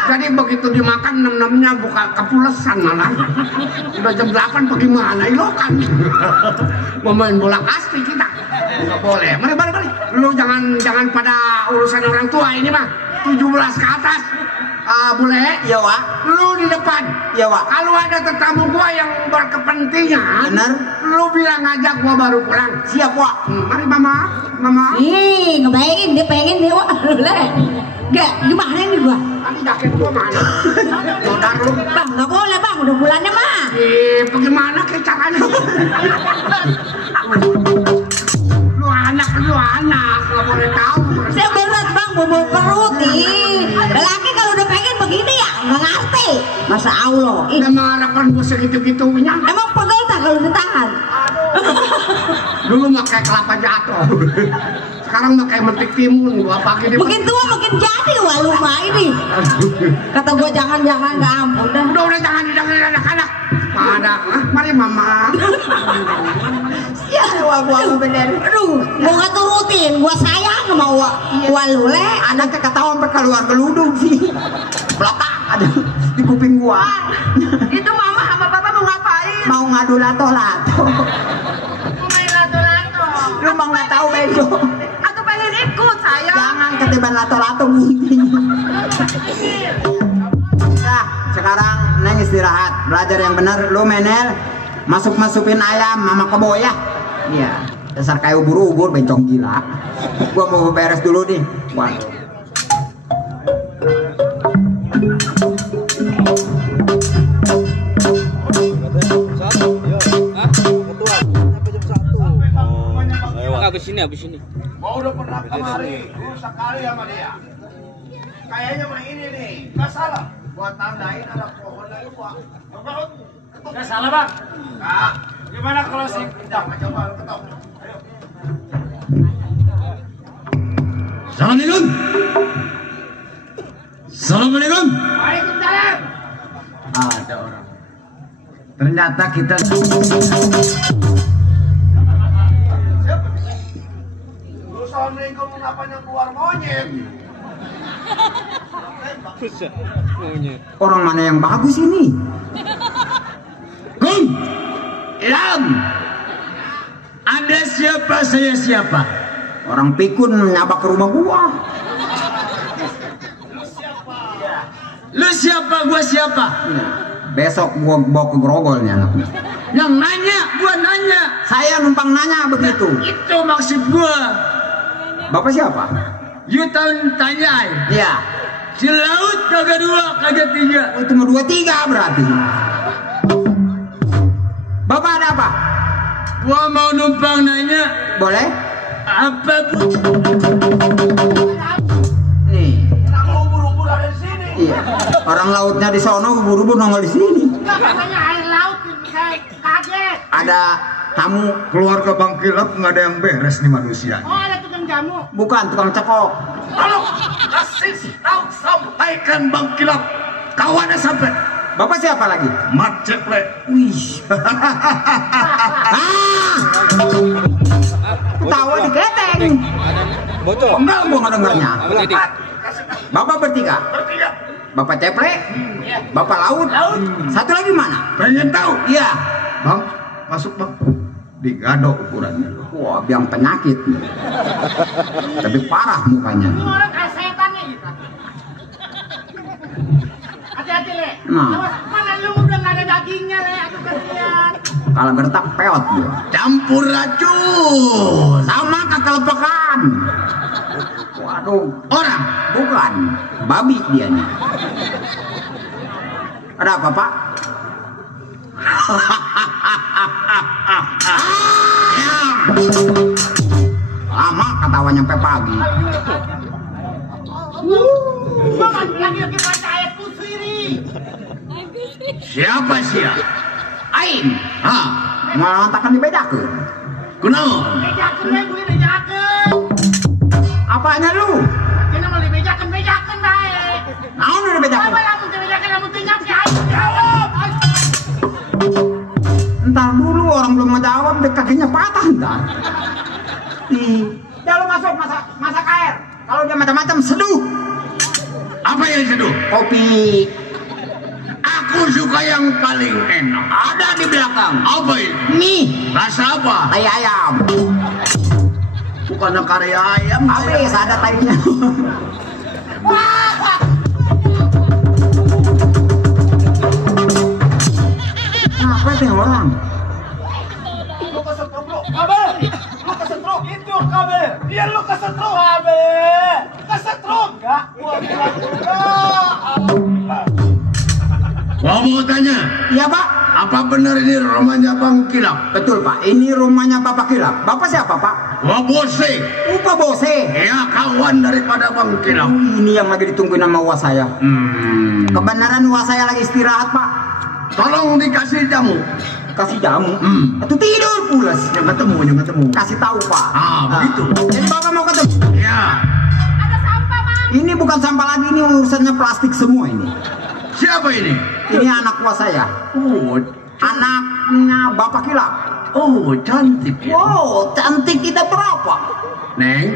Jadi begitu dimakan 6-6-nya buka kepulesan malah. Udah jam 8 bagaimana ilokan. Mau main bola kasti kita. Nggak boleh. Mari. Lu jangan pada urusan orang tua ini mah. 17 ke atas. Bule. Iya, Wak. Lu di depan. Iya, Wak. Kalau ada tetamu gua yang berkepentingan, Bener. lu bilang aja gua baru pulang. Siap, Wak. Mari Mama. Ih, ngebayangin dia pengen dia wah lu leh. Gak, gimana ini gua? Tadi jaket gua mana? Modar lu. Bang, gak boleh bang, udah bulannya mah. Bagaimana ke caranya? Lu anak, nggak boleh tahu. Saya berat bang, bobo perut nih. Lelaki kalau udah pengen begini ya, nggak ngerti. Masa Allah. Ih, Udah mengharapkan gua segitu-gitunya. emang pegel tak kalau ditahan? Dulu mah kayak kelapa jatuh. Sekarang mah kayak metik timun gua pakai di. Makin tua makin jadi wah lu mah ini. Kata gua jangan gak ampun dah. Udah jangan didengerin anak-anak. Ada, mari Mama. Ya, gua bener. Aduh, gua gak turutin, gua sayang sama gua lu le. Anaknya ketawa sampai keluar geludung sih. Belatak ada di kuping gua. Itu mama sama papa mau ngapain? Mau ngadu lato-lato. Main lato-lato. Lu mah nggak tahu bego. Atau pengen ikut saya? Jangan ketiban lato-lato ngintip. Nah, sekarang Neng istirahat, belajar yang benar. Lu menel, masukin ayam sama kebo ya. Iya, dasar kayak ubur-ubur bencong gila. Gua mau beres dulu nih. Waduh. Habis ini. Mau udah pernah kemari, lu sekali sama dia. Kayaknya mah ini nih, nggak salah. Gua tandain ada pohon lagi gua. Nggak salah bang. Nah, Gimana kalau sih? coba lu ketok. Ayo. Sanilun. Assalamualaikum. Waalaikumsalam. Ada orang. Ternyata kita Assalamualaikum, ngapanya keluar monyet? Orang mana yang bagus ini? Kum. Ilham. Anda siapa, saya siapa? Orang pikun nyabak ke rumah gua. Lu siapa, gua siapa? Besok gua bawa ke Grogol nih anaknya. Yang nanya, gua nanya. Saya numpang nanya begitu. Itu maksud gua. Bapak siapa? You tanya. Iya. Si Laut kagak 2, kagak 3. Oh, cuma 2, 3 berarti. Bapak ada apa? Gua mau numpang nanya. Boleh? Apa Nih. Kenapa ubur-ubur ada di sini? Iya. Orang lautnya di sono, buru-buru nongol di sini. Enggak, katanya air laut, saya kaget. Ada tamu. keluarga Bang Kilap nggak ada yang beres nih manusia. Oh, ada tukang jamu. Bukan tukang cekok. Tolong kasih tahu sampaikan Bang Kilap. Kawannya sampai. Bapak siapa lagi? Mat Ceple. Wih. Tawa di keteng. Bocor. Enggak, gua nggak dengarnya. Bapak bertiga. Bapak Ceple, Bapak Laut, satu lagi mana? Pengen tahu? Iya. Bang, masuk Bang. Digado ukurannya. Wah, biang penyakit. Tapi parah mukanya. Ini orang kayak setannya gitu. Hati-hati, Le. Nah. Awas, mana lu udah nggak ada dagingnya, Le. Aduh, kasihan. Kalau gertak peot dia. Campur racun. Sama kekelepekan. Waduh, Orang. bukan. Babi dia nih. Ada apa, Pak? Lama ketawanya sampai pagi. Gua lagi baca ayat kursi ini. Siapa sih? Aing, Hah? mau lontakan dibedakeun. Kunaon? Bejakan, Le. Gue bejakan. Apanya lu? Kena mau dibejakan, bejakan, baik. Naon udah dibedakeun? Apa lamun dibejakan, lamun tinggal si Aing jawab. Entar dulu orang belum ngejawab, deh kakinya patah entar. Ya lu masuk masak air. Kalau dia macam-macam seduh. Apa yang seduh? Kopi. Aku suka yang paling enak. Ada di belakang. Apa itu? Mie. Rasa apa? Tai ayam. Bukan karya ayam. Habis ada tainya. Apa sih orang? Lu kesetrum lu. Kabel. Lu kesetrum. Itu kabel. Iya lu kesetrum. Kabel. Kesetrum. Enggak. Gua bilang enggak. Gua mau tanya. Iya, Pak. Apa benar ini rumahnya Bang Kilap? Betul, Pak. Ini rumahnya Bapak Kilap. Bapak siapa, Pak? Gua Bose. Pak Bose. Ya, kawan daripada Bang Kilap. Ini yang lagi ditungguin sama uas saya. Kebenaran uas saya lagi istirahat, Pak. Tolong dikasih jamu. Kasih jamu. Itu tidur pulas. Yang ketemu. Kasih tahu, Pak. Begitu. Jadi Bapak mau ketemu? Ya. Ada sampah, Bang. Ini bukan sampah lagi, ini urusannya plastik semua ini. Siapa ini? Ini anak uas saya. Oh, Anaknya Bapak Kilap. oh cantik ya. Wow, cantik kita berapa? Neng,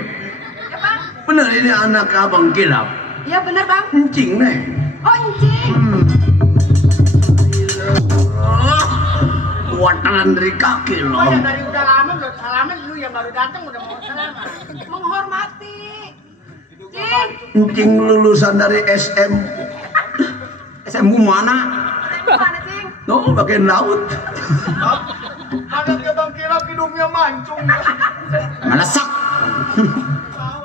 Ya, Bang. benar ini anak Abang Kilap. Iya, benar, Bang. Encing, Neng. Oh, encing. Buatan dari kaki Oh, loh. ya dari udah lama belum salaman, lu yang baru datang udah mau salaman. Menghormati. Cing. Encing lulusan dari SM. SMU mana? Mana, Cing? Oh, bagian laut. Anaknya Bang Kilap hidungnya mancung. Melesak.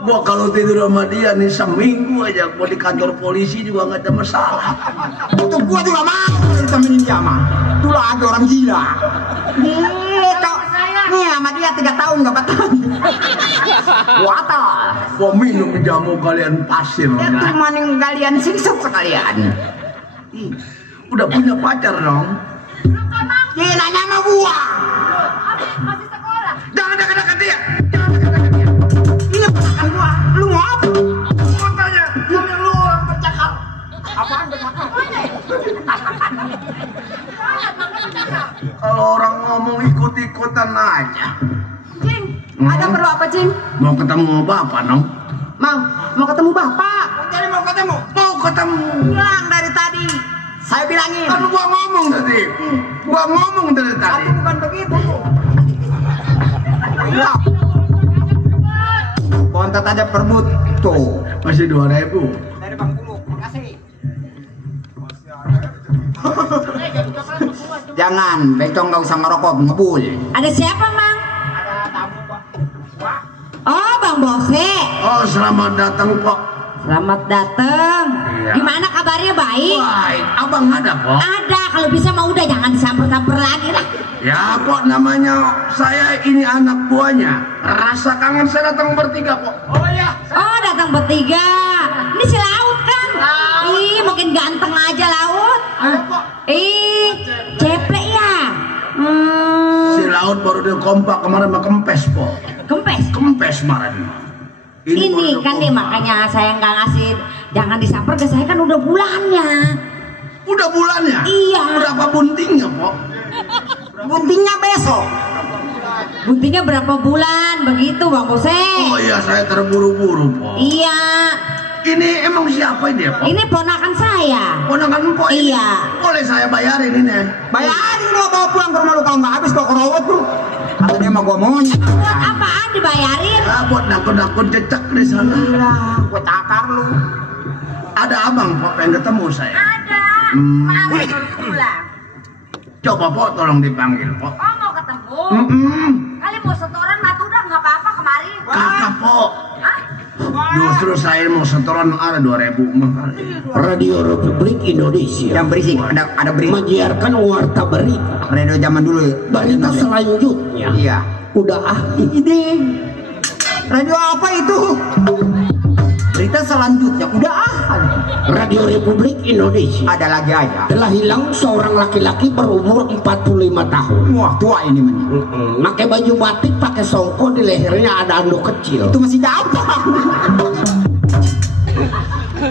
Gua kalau tidur sama dia nih seminggu aja, gua di kantor polisi juga nggak ada masalah. Itu gua juga mau ditemenin dia mah. Itu lagi orang gila. Nih sama dia 3 tahun nggak betah. Watal. Gua minum jamu kalian pasir. Itu Nah. maning kalian siksat sekalian. Udah punya pacar dong. Dia nanya sama gua. Masih sekolah. Jangan dekat-dekat dia. Ini ponakan gua. Lu mau apa? Makanya, kami lu orang bercakap. Apaan bercakap? Kalau orang ngomong ikut-ikutan aja. Cing, ada perlu apa, Cing? Mau ketemu bapak, Nong? Mau ketemu Bapak. Jadi mau ketemu? Mau ketemu. Bilang dari tadi. Saya bilangin. Kan gua ngomong tadi. Gua ngomong dari tadi. Tapi bukan begitu. Ya. Kontak aja perbut tuh. Masih 2.000. Dari Bang Pulu. Makasih. Jangan, becong nggak usah ngerokok, ngebul. Ada siapa, Mang? Ada tamu, Pak. Wah. Oh, Bang Bose. Oh, selamat datang, Pak. Selamat datang. Iya. Gimana kabarnya, baik? Baik, abang ada, Pak? Ada, kalau bisa mah udah jangan disamper-samper lagi lah. Ya, Pak, namanya saya ini anak buahnya. Rasa kangen saya datang bertiga, Pak. Oh iya. Oh, datang bertiga. Ini si Laut kan? Ih, makin ganteng aja Laut. Ada kok. Ih, ceplek ya. Si Laut baru dia kompak kemarin sama Kempes, Pak. Kempes. Kempes kemarin. Ini baru kan dia nih kompak. makanya saya nggak ngasih, jangan disamper ke saya kan udah bulannya. Udah bulannya? Iya. Berapa buntingnya, Pak? Buntingnya besok. Buntingnya berapa bulan begitu Bang Bose? Oh iya, saya terburu-buru, Pak. Iya. Ini emang siapa ini, Pak? Ini ponakan saya. Ponakan Pak ini? Iya. Boleh saya bayarin ini? Bayarin gua bawa pulang ke rumah lu, kalau nggak habis gua kerowot lu. Kata dia mah gua maunya. Buat apaan dibayarin? Ah, buat nakut-nakut cecak di sana. Gua cakar lu. Ada abang, Pak, pengen ketemu saya. Ada. Maaf baru pulang. Coba, Pak, tolong dipanggil, Pak. Oh mau ketemu? Kali mau setoran matu udah nggak apa-apa kemarin. Kakak, Pak. Hah? Justru saya mau setoran ada 2.000 mahal. Radio Republik Indonesia Yang berisik, ada berita. menyiarkan warta berita. Radio zaman dulu ya. Berita selanjutnya Iya. udah ini Radio apa itu? Berita selanjutnya udah Radio Republik Indonesia. ada lagi aja. Telah hilang seorang laki-laki berumur 45 tahun. Wah, tua ini man. Pakai baju batik, pakai songkok, di lehernya ada anduk kecil. Itu masih jauh.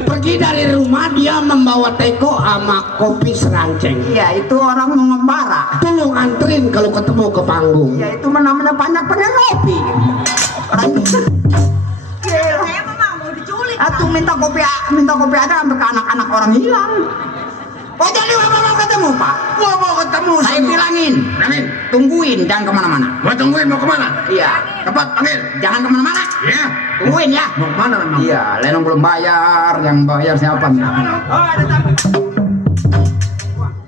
Pergi dari rumah dia membawa teko sama kopi seranceng. Iya, itu orang mengembara. Tolong anterin kalau ketemu ke panggung. Ya itu namanya banyak penelopi. Saya memang mau diculik. Atuh minta kopi ada sampai ke anak-anak orang hilang. Oh jadi bapak mau ketemu Pak? Gua mau ketemu Saya sama- bilangin, Bilangin. tungguin jangan kemana-mana. Gua tungguin mau kemana? Iya, Cepat, panggil. jangan kemana-mana. Iya. Tungguin ya. Mau kemana memang? Iya, Lenong belum bayar, yang bayar siapa nih? Oh ada tamu.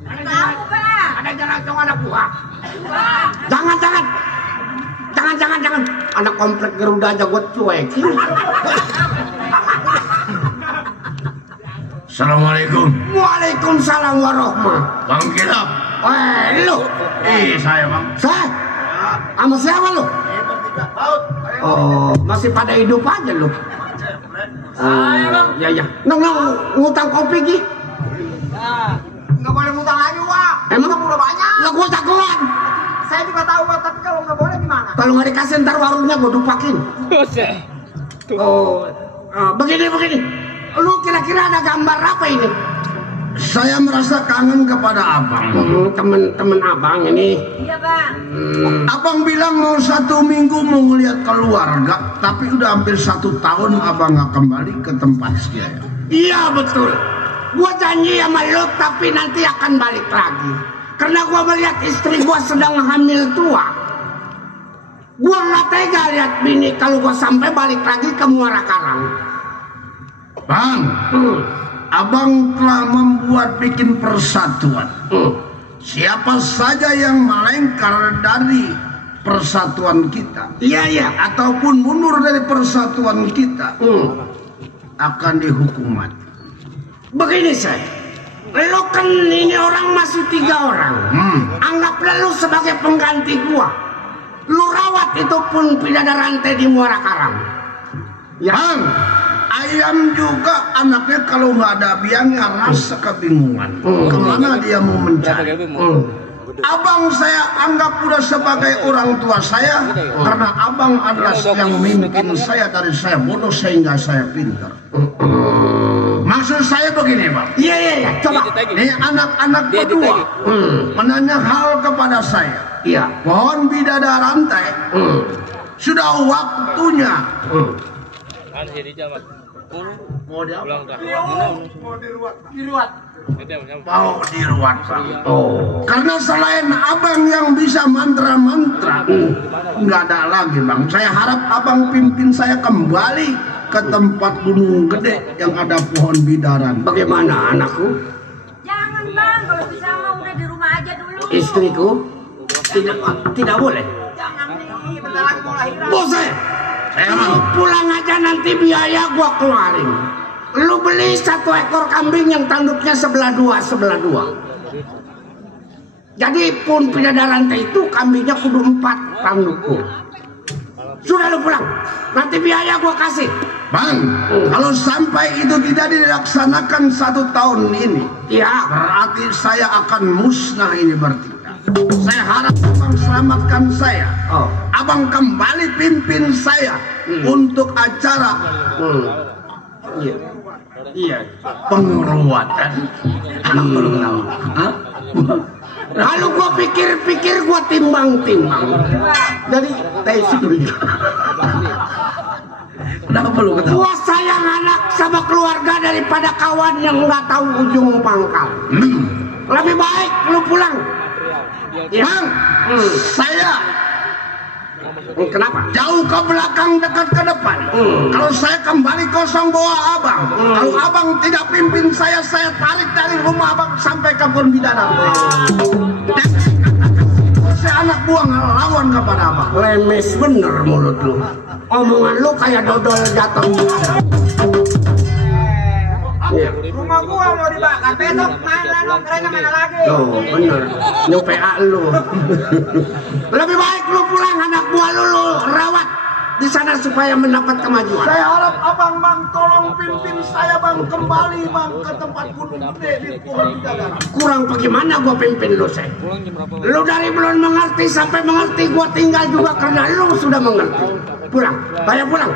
Kamu Bang. Ada jalan anak buah. Jangan. Anak komplek Garuda aja gue cuek. Assalamualaikum. Waalaikumsalam warahmatullahi. Bang Kilap. Lu, Saya, Bang. saya sama siapa lu? Oh, masih pada hidup aja lu. Ya. Nong, ngutang kopi Ki. Nggak boleh ngutang lagi Wak. Emang udah banyak. lah gua jagoan. Saya juga tahu Wak, tapi kalau nggak boleh gimana? Kalau nggak dikasih ntar warungnya gua dupakin. Oh, begini. Lu kira-kira ada gambar apa ini? Saya merasa kangen kepada abang. Temen abang ini. Iya Bang. Abang bilang mau 1 minggu mau ngeliat keluarga, tapi udah hampir 1 tahun abang nggak kembali ke tempat saya. Iya betul. Gua janji sama lu tapi nanti akan balik lagi. Karena gua melihat istri gua sedang hamil tua. Gua nggak tega lihat bini kalau gua sampai balik lagi ke Muara Karang. Bang, abang telah bikin persatuan. Siapa saja yang melengkar dari persatuan kita, Iya. ataupun mundur dari persatuan kita, akan dihukum mati. Begini saya. Lu kan ini orang masih 3 orang. Anggaplah lu sebagai pengganti gua. Lu rawat itu pun pidada rantai di Muara Karang. Ya. Bang, ayam juga anaknya kalau nggak ada biangnya rasa kebingungan. Kemana dia mau mencari? Abang saya anggap udah sebagai orang tua saya, karena abang adalah yang memimpin saya dari saya bodoh sehingga saya pintar. Maksud saya tuh begini bang. Iya, coba. Ini anak-anak berdua menanya hal kepada saya. Iya. Pohon bidadaran teh sudah waktunya. Mau diruat. Mau diruat bang. Karena selain abang yang bisa mantra-mantra, nggak ada lagi bang. Saya harap abang pimpin saya kembali ke tempat gunung gede yang ada pohon bidaran. Bagaimana anakku? Jangan bang, kalau bisa mah udah di rumah aja dulu. Istriku? Tidak boleh. Jangan nih, bentar lagi mau lahiran. Bos saya lu pulang aja nanti biaya gua keluarin. Lu beli 1 ekor kambing yang tanduknya sebelah dua. Jadi pun bidadaran itu kambingnya kudu 4 tandukku. Sudah lu pulang, nanti biaya gua kasih. Bang, kalau sampai itu tidak dilaksanakan 1 tahun ini, ya berarti saya akan musnah ini bertiga. Saya harap abang selamatkan saya. Abang kembali pimpin saya untuk acara pengeruatan. Anak baru kenal. Lalu gua pikir-pikir, gua timbang-timbang. Jadi tesi dulu. Kenapa lu ketawa? Gua sayang anak sama keluarga daripada kawan yang nggak tahu ujung pangkal. Lebih baik lu pulang. Bang, saya kenapa? Jauh ke belakang, dekat ke depan. Kalau saya kembali kosong bawa abang. Kalau abang tidak pimpin saya tarik dari rumah abang sampai ke kebun bidadari. Dan saya anak buang lawan kepada abang. Lemes bener mulut lu. Omongan lu kayak dodol jatuh. Rumah gua mau dibakar, besok mana dong, kerennya mana lagi? Oh bener, nyopea lu. Lebih baik lu pulang, anak buah lu rawat di sana supaya mendapat kemajuan. Saya harap abang bang tolong pimpin saya bang kembali bang ke tempat gunung gede di pohon bidadari. Kurang bagaimana gua pimpin lu saya? Lu dari belum mengerti sampai mengerti, gua tinggal juga karena lu sudah mengerti. Pulang, bayar pulang.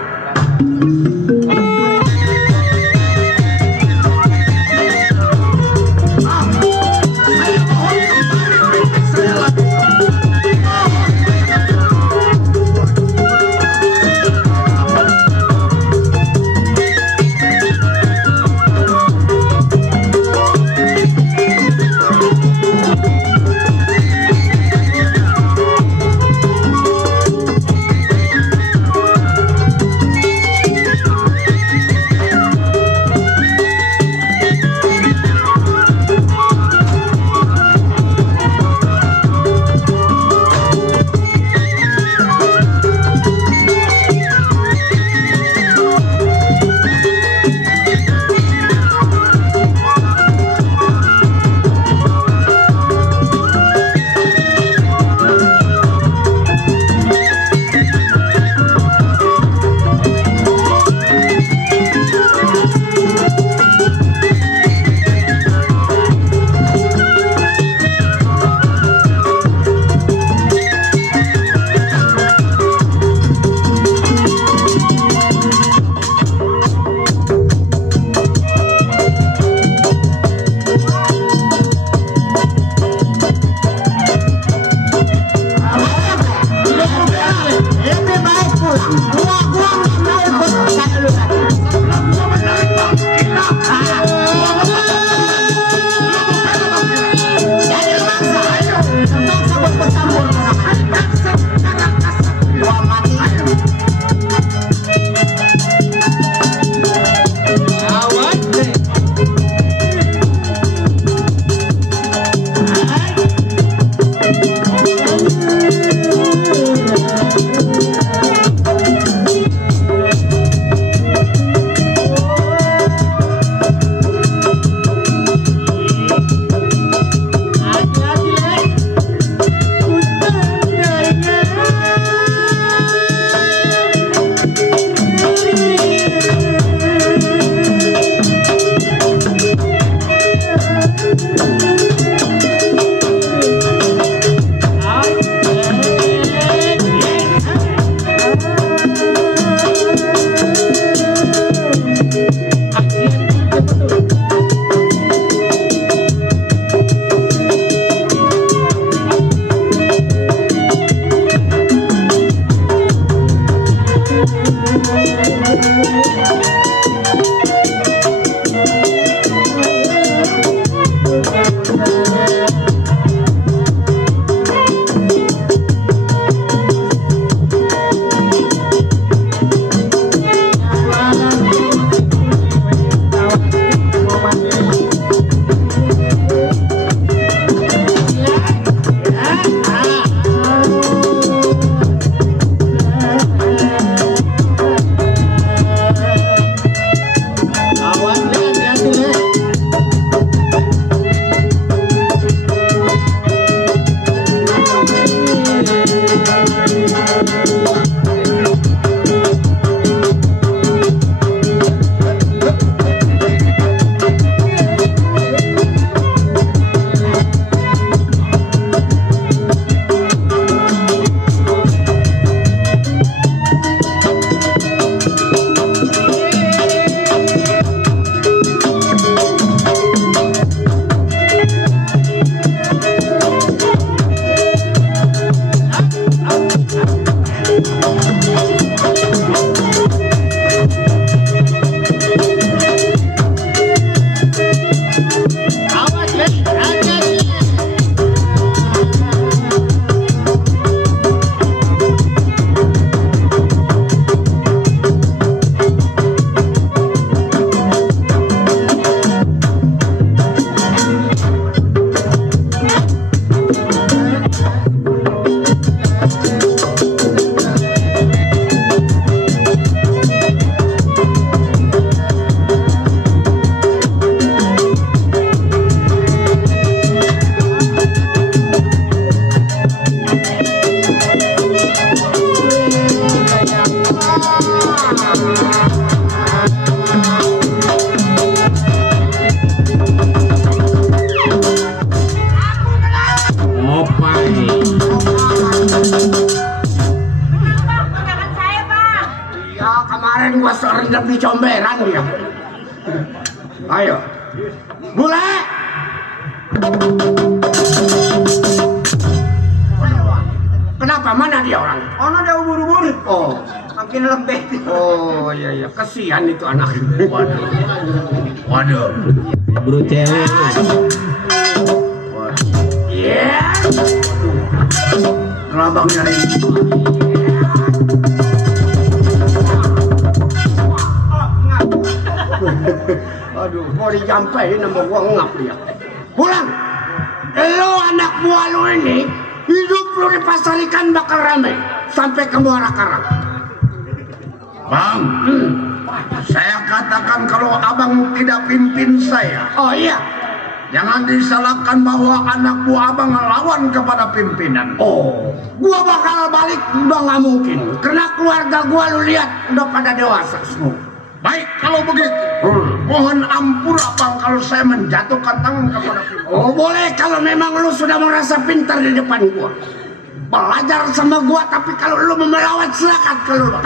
Awas deh, hati-hati deh. Rendam di comberan dia. Ayo, bule. Kenapa? Mana dia orang? Oh, dia ubur-ubur. Oh, makin lembek. Oh, iya. Kasihan itu anak. Waduh. Buru cewek. Iya. Kelabang dari. Aduh, mau dijampein sama gua ngap dia. Pulang. Lo anak buah lo ini hidup lo di pasar ikan bakal rame sampai ke Muara Karang. Bang, saya katakan kalau abang tidak pimpin saya. Oh iya. Jangan disalahkan bahwa anak buah abang lawan kepada pimpinan. Oh, gua bakal balik udah nggak mungkin. Karena keluarga gua lu lihat udah pada dewasa semua. Baik kalau begitu, mohon ampun abang kalau saya menjatuhkan tangan kepada pimpinan. Oh boleh kalau memang lu sudah merasa pintar di depan gua. Belajar sama gua, tapi kalau lu mau melawan silakan keluar.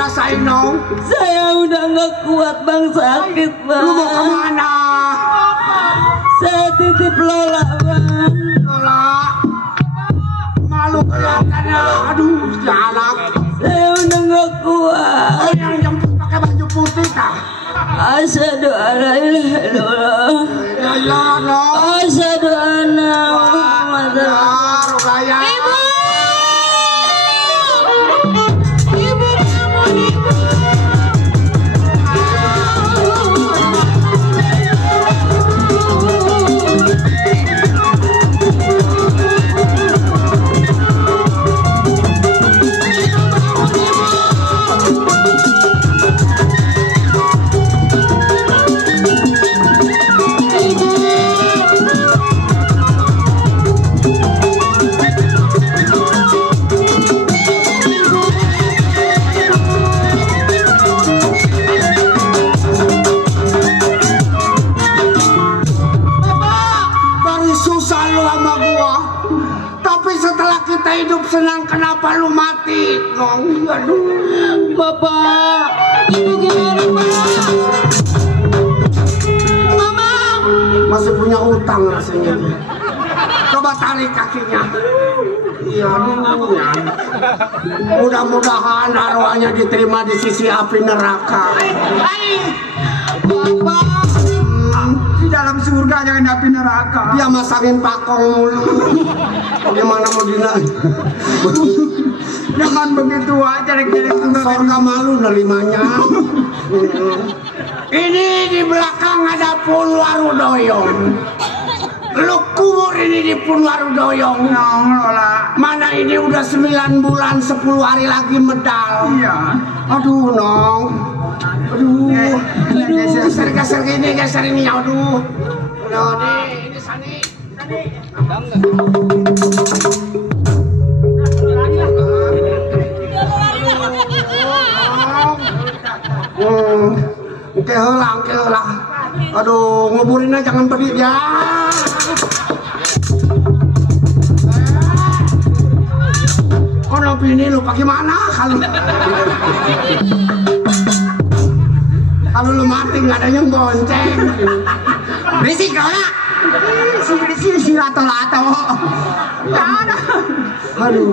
dirasain dong? Saya udah nggak kuat bang, sakit bang. Lu mau kemana? Saya titip Lola bang. Lola, malu kelihatannya. Aduh, jalan. Saya udah nggak kuat. Oh, yang jemput pakai baju putih. Asyhadu an la ilaha illallah. Asyhadu anna Muhammadar Rasulullah. Ibu. Hidup senang, kenapa lu mati? Nong, aduh. Bapak, ibu gimana, Pak? Mama masih punya utang rasanya. Coba tarik kakinya. Iya, aduh. Mudah-mudahan arwahnya diterima di sisi api neraka. Bapak, di dalam surga jangan api neraka. Dia masangin pakong mulu. Bagaimana mau dinaik? Jangan begitu aja, surga malu nerimanya. Ini di belakang ada Punwarudoyong. Lu kubur ini di Punwarudoyong. Mana ini udah 9 bulan 10 hari lagi medal. Iya. Aduh, Nong. Aduh. Geser gini, geser ini. Aduh. Aduh, ini Sani. Kehelang. Aduh, nguburinnya jangan berdiri ya. Kalau ini lu pakai mana kalau lu mati nggak ada yang bonceng. Berisik kau nak. Si lato-lato. Nggak ada. Aduh,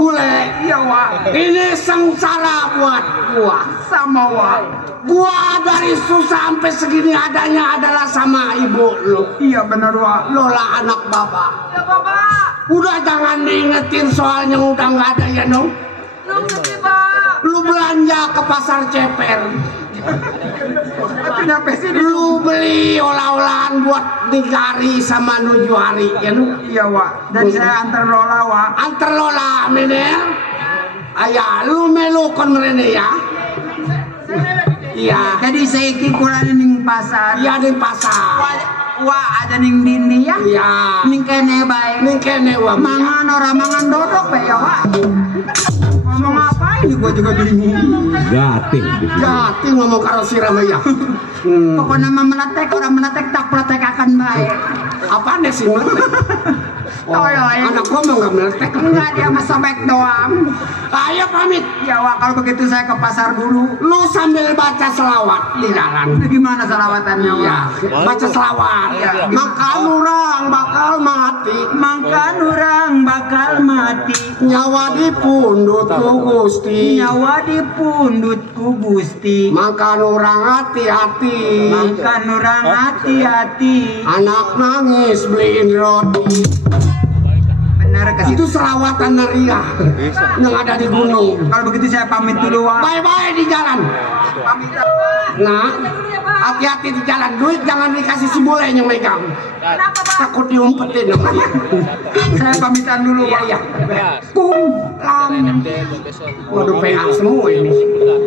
bule. Iya, Wak. Ini sengsara buat gua. Sama, Wak. Gua dari susah sampai segini adanya adalah sama ibu lu. Iya, bener, Wak. Lu lah anak bapak. Ya, Bapak. Udah jangan diingetin soalnya udah nggak ada ya, Nong. Nong, Pak. Lu belanja ke pasar Ceper. Lu beli olah-olahan buat digari sama nuju hari ya lu? Iya, Wak. Dan saya antar Lola, Wak. Antar Lola, Menel. Ayah, lu melu kon merene ya? Iya. Jadi saya kikuran ning pasar. Iya, ning pasar. Wah, ada ning dini ya? Iya. Ning kene bae. Ning kene, Wak. Mangan ora mangan dodok bae ya, Wak. Ngomong apa ini gua juga bingung. Gating ngomong karo si Ramaya. Pokoknya mah meletek, orang meletek tak meletek akan baik. Apaan deh sih meletek? Anak gua mah nggak meletek. Enggak, dia mah sobek doang. Ayo pamit. Ya, Wak, kalau begitu saya ke pasar dulu. Lu sambil baca selawat di jalan. Itu gimana selawatannya, Wak? Iya, baca selawat. Ya. Makan orang bakal mati. Makan orang bakal mati. Nyawa di pundutku Gusti. Nyawa di pundutku Gusti. Makan orang hati-hati. Makan orang hati-hati. Anak nangis beliin roti. Benar, itu selawatan Naria yang ada di gunung. Kalau begitu saya pamit dulu, Wak. Bye-bye di jalan. Pamit. Nah, hati-hati di jalan. Duit jangan dikasih si bule yang megang. Kenapa, Pak? Takut diumpetin sama dia. Saya pamitan dulu, Wak. Iya. Waduh, PA semua ini.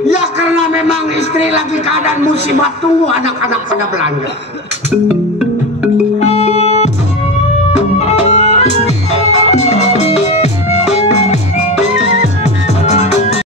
Ya karena memang istri lagi keadaan musibah, tunggu anak-anak pada belanja.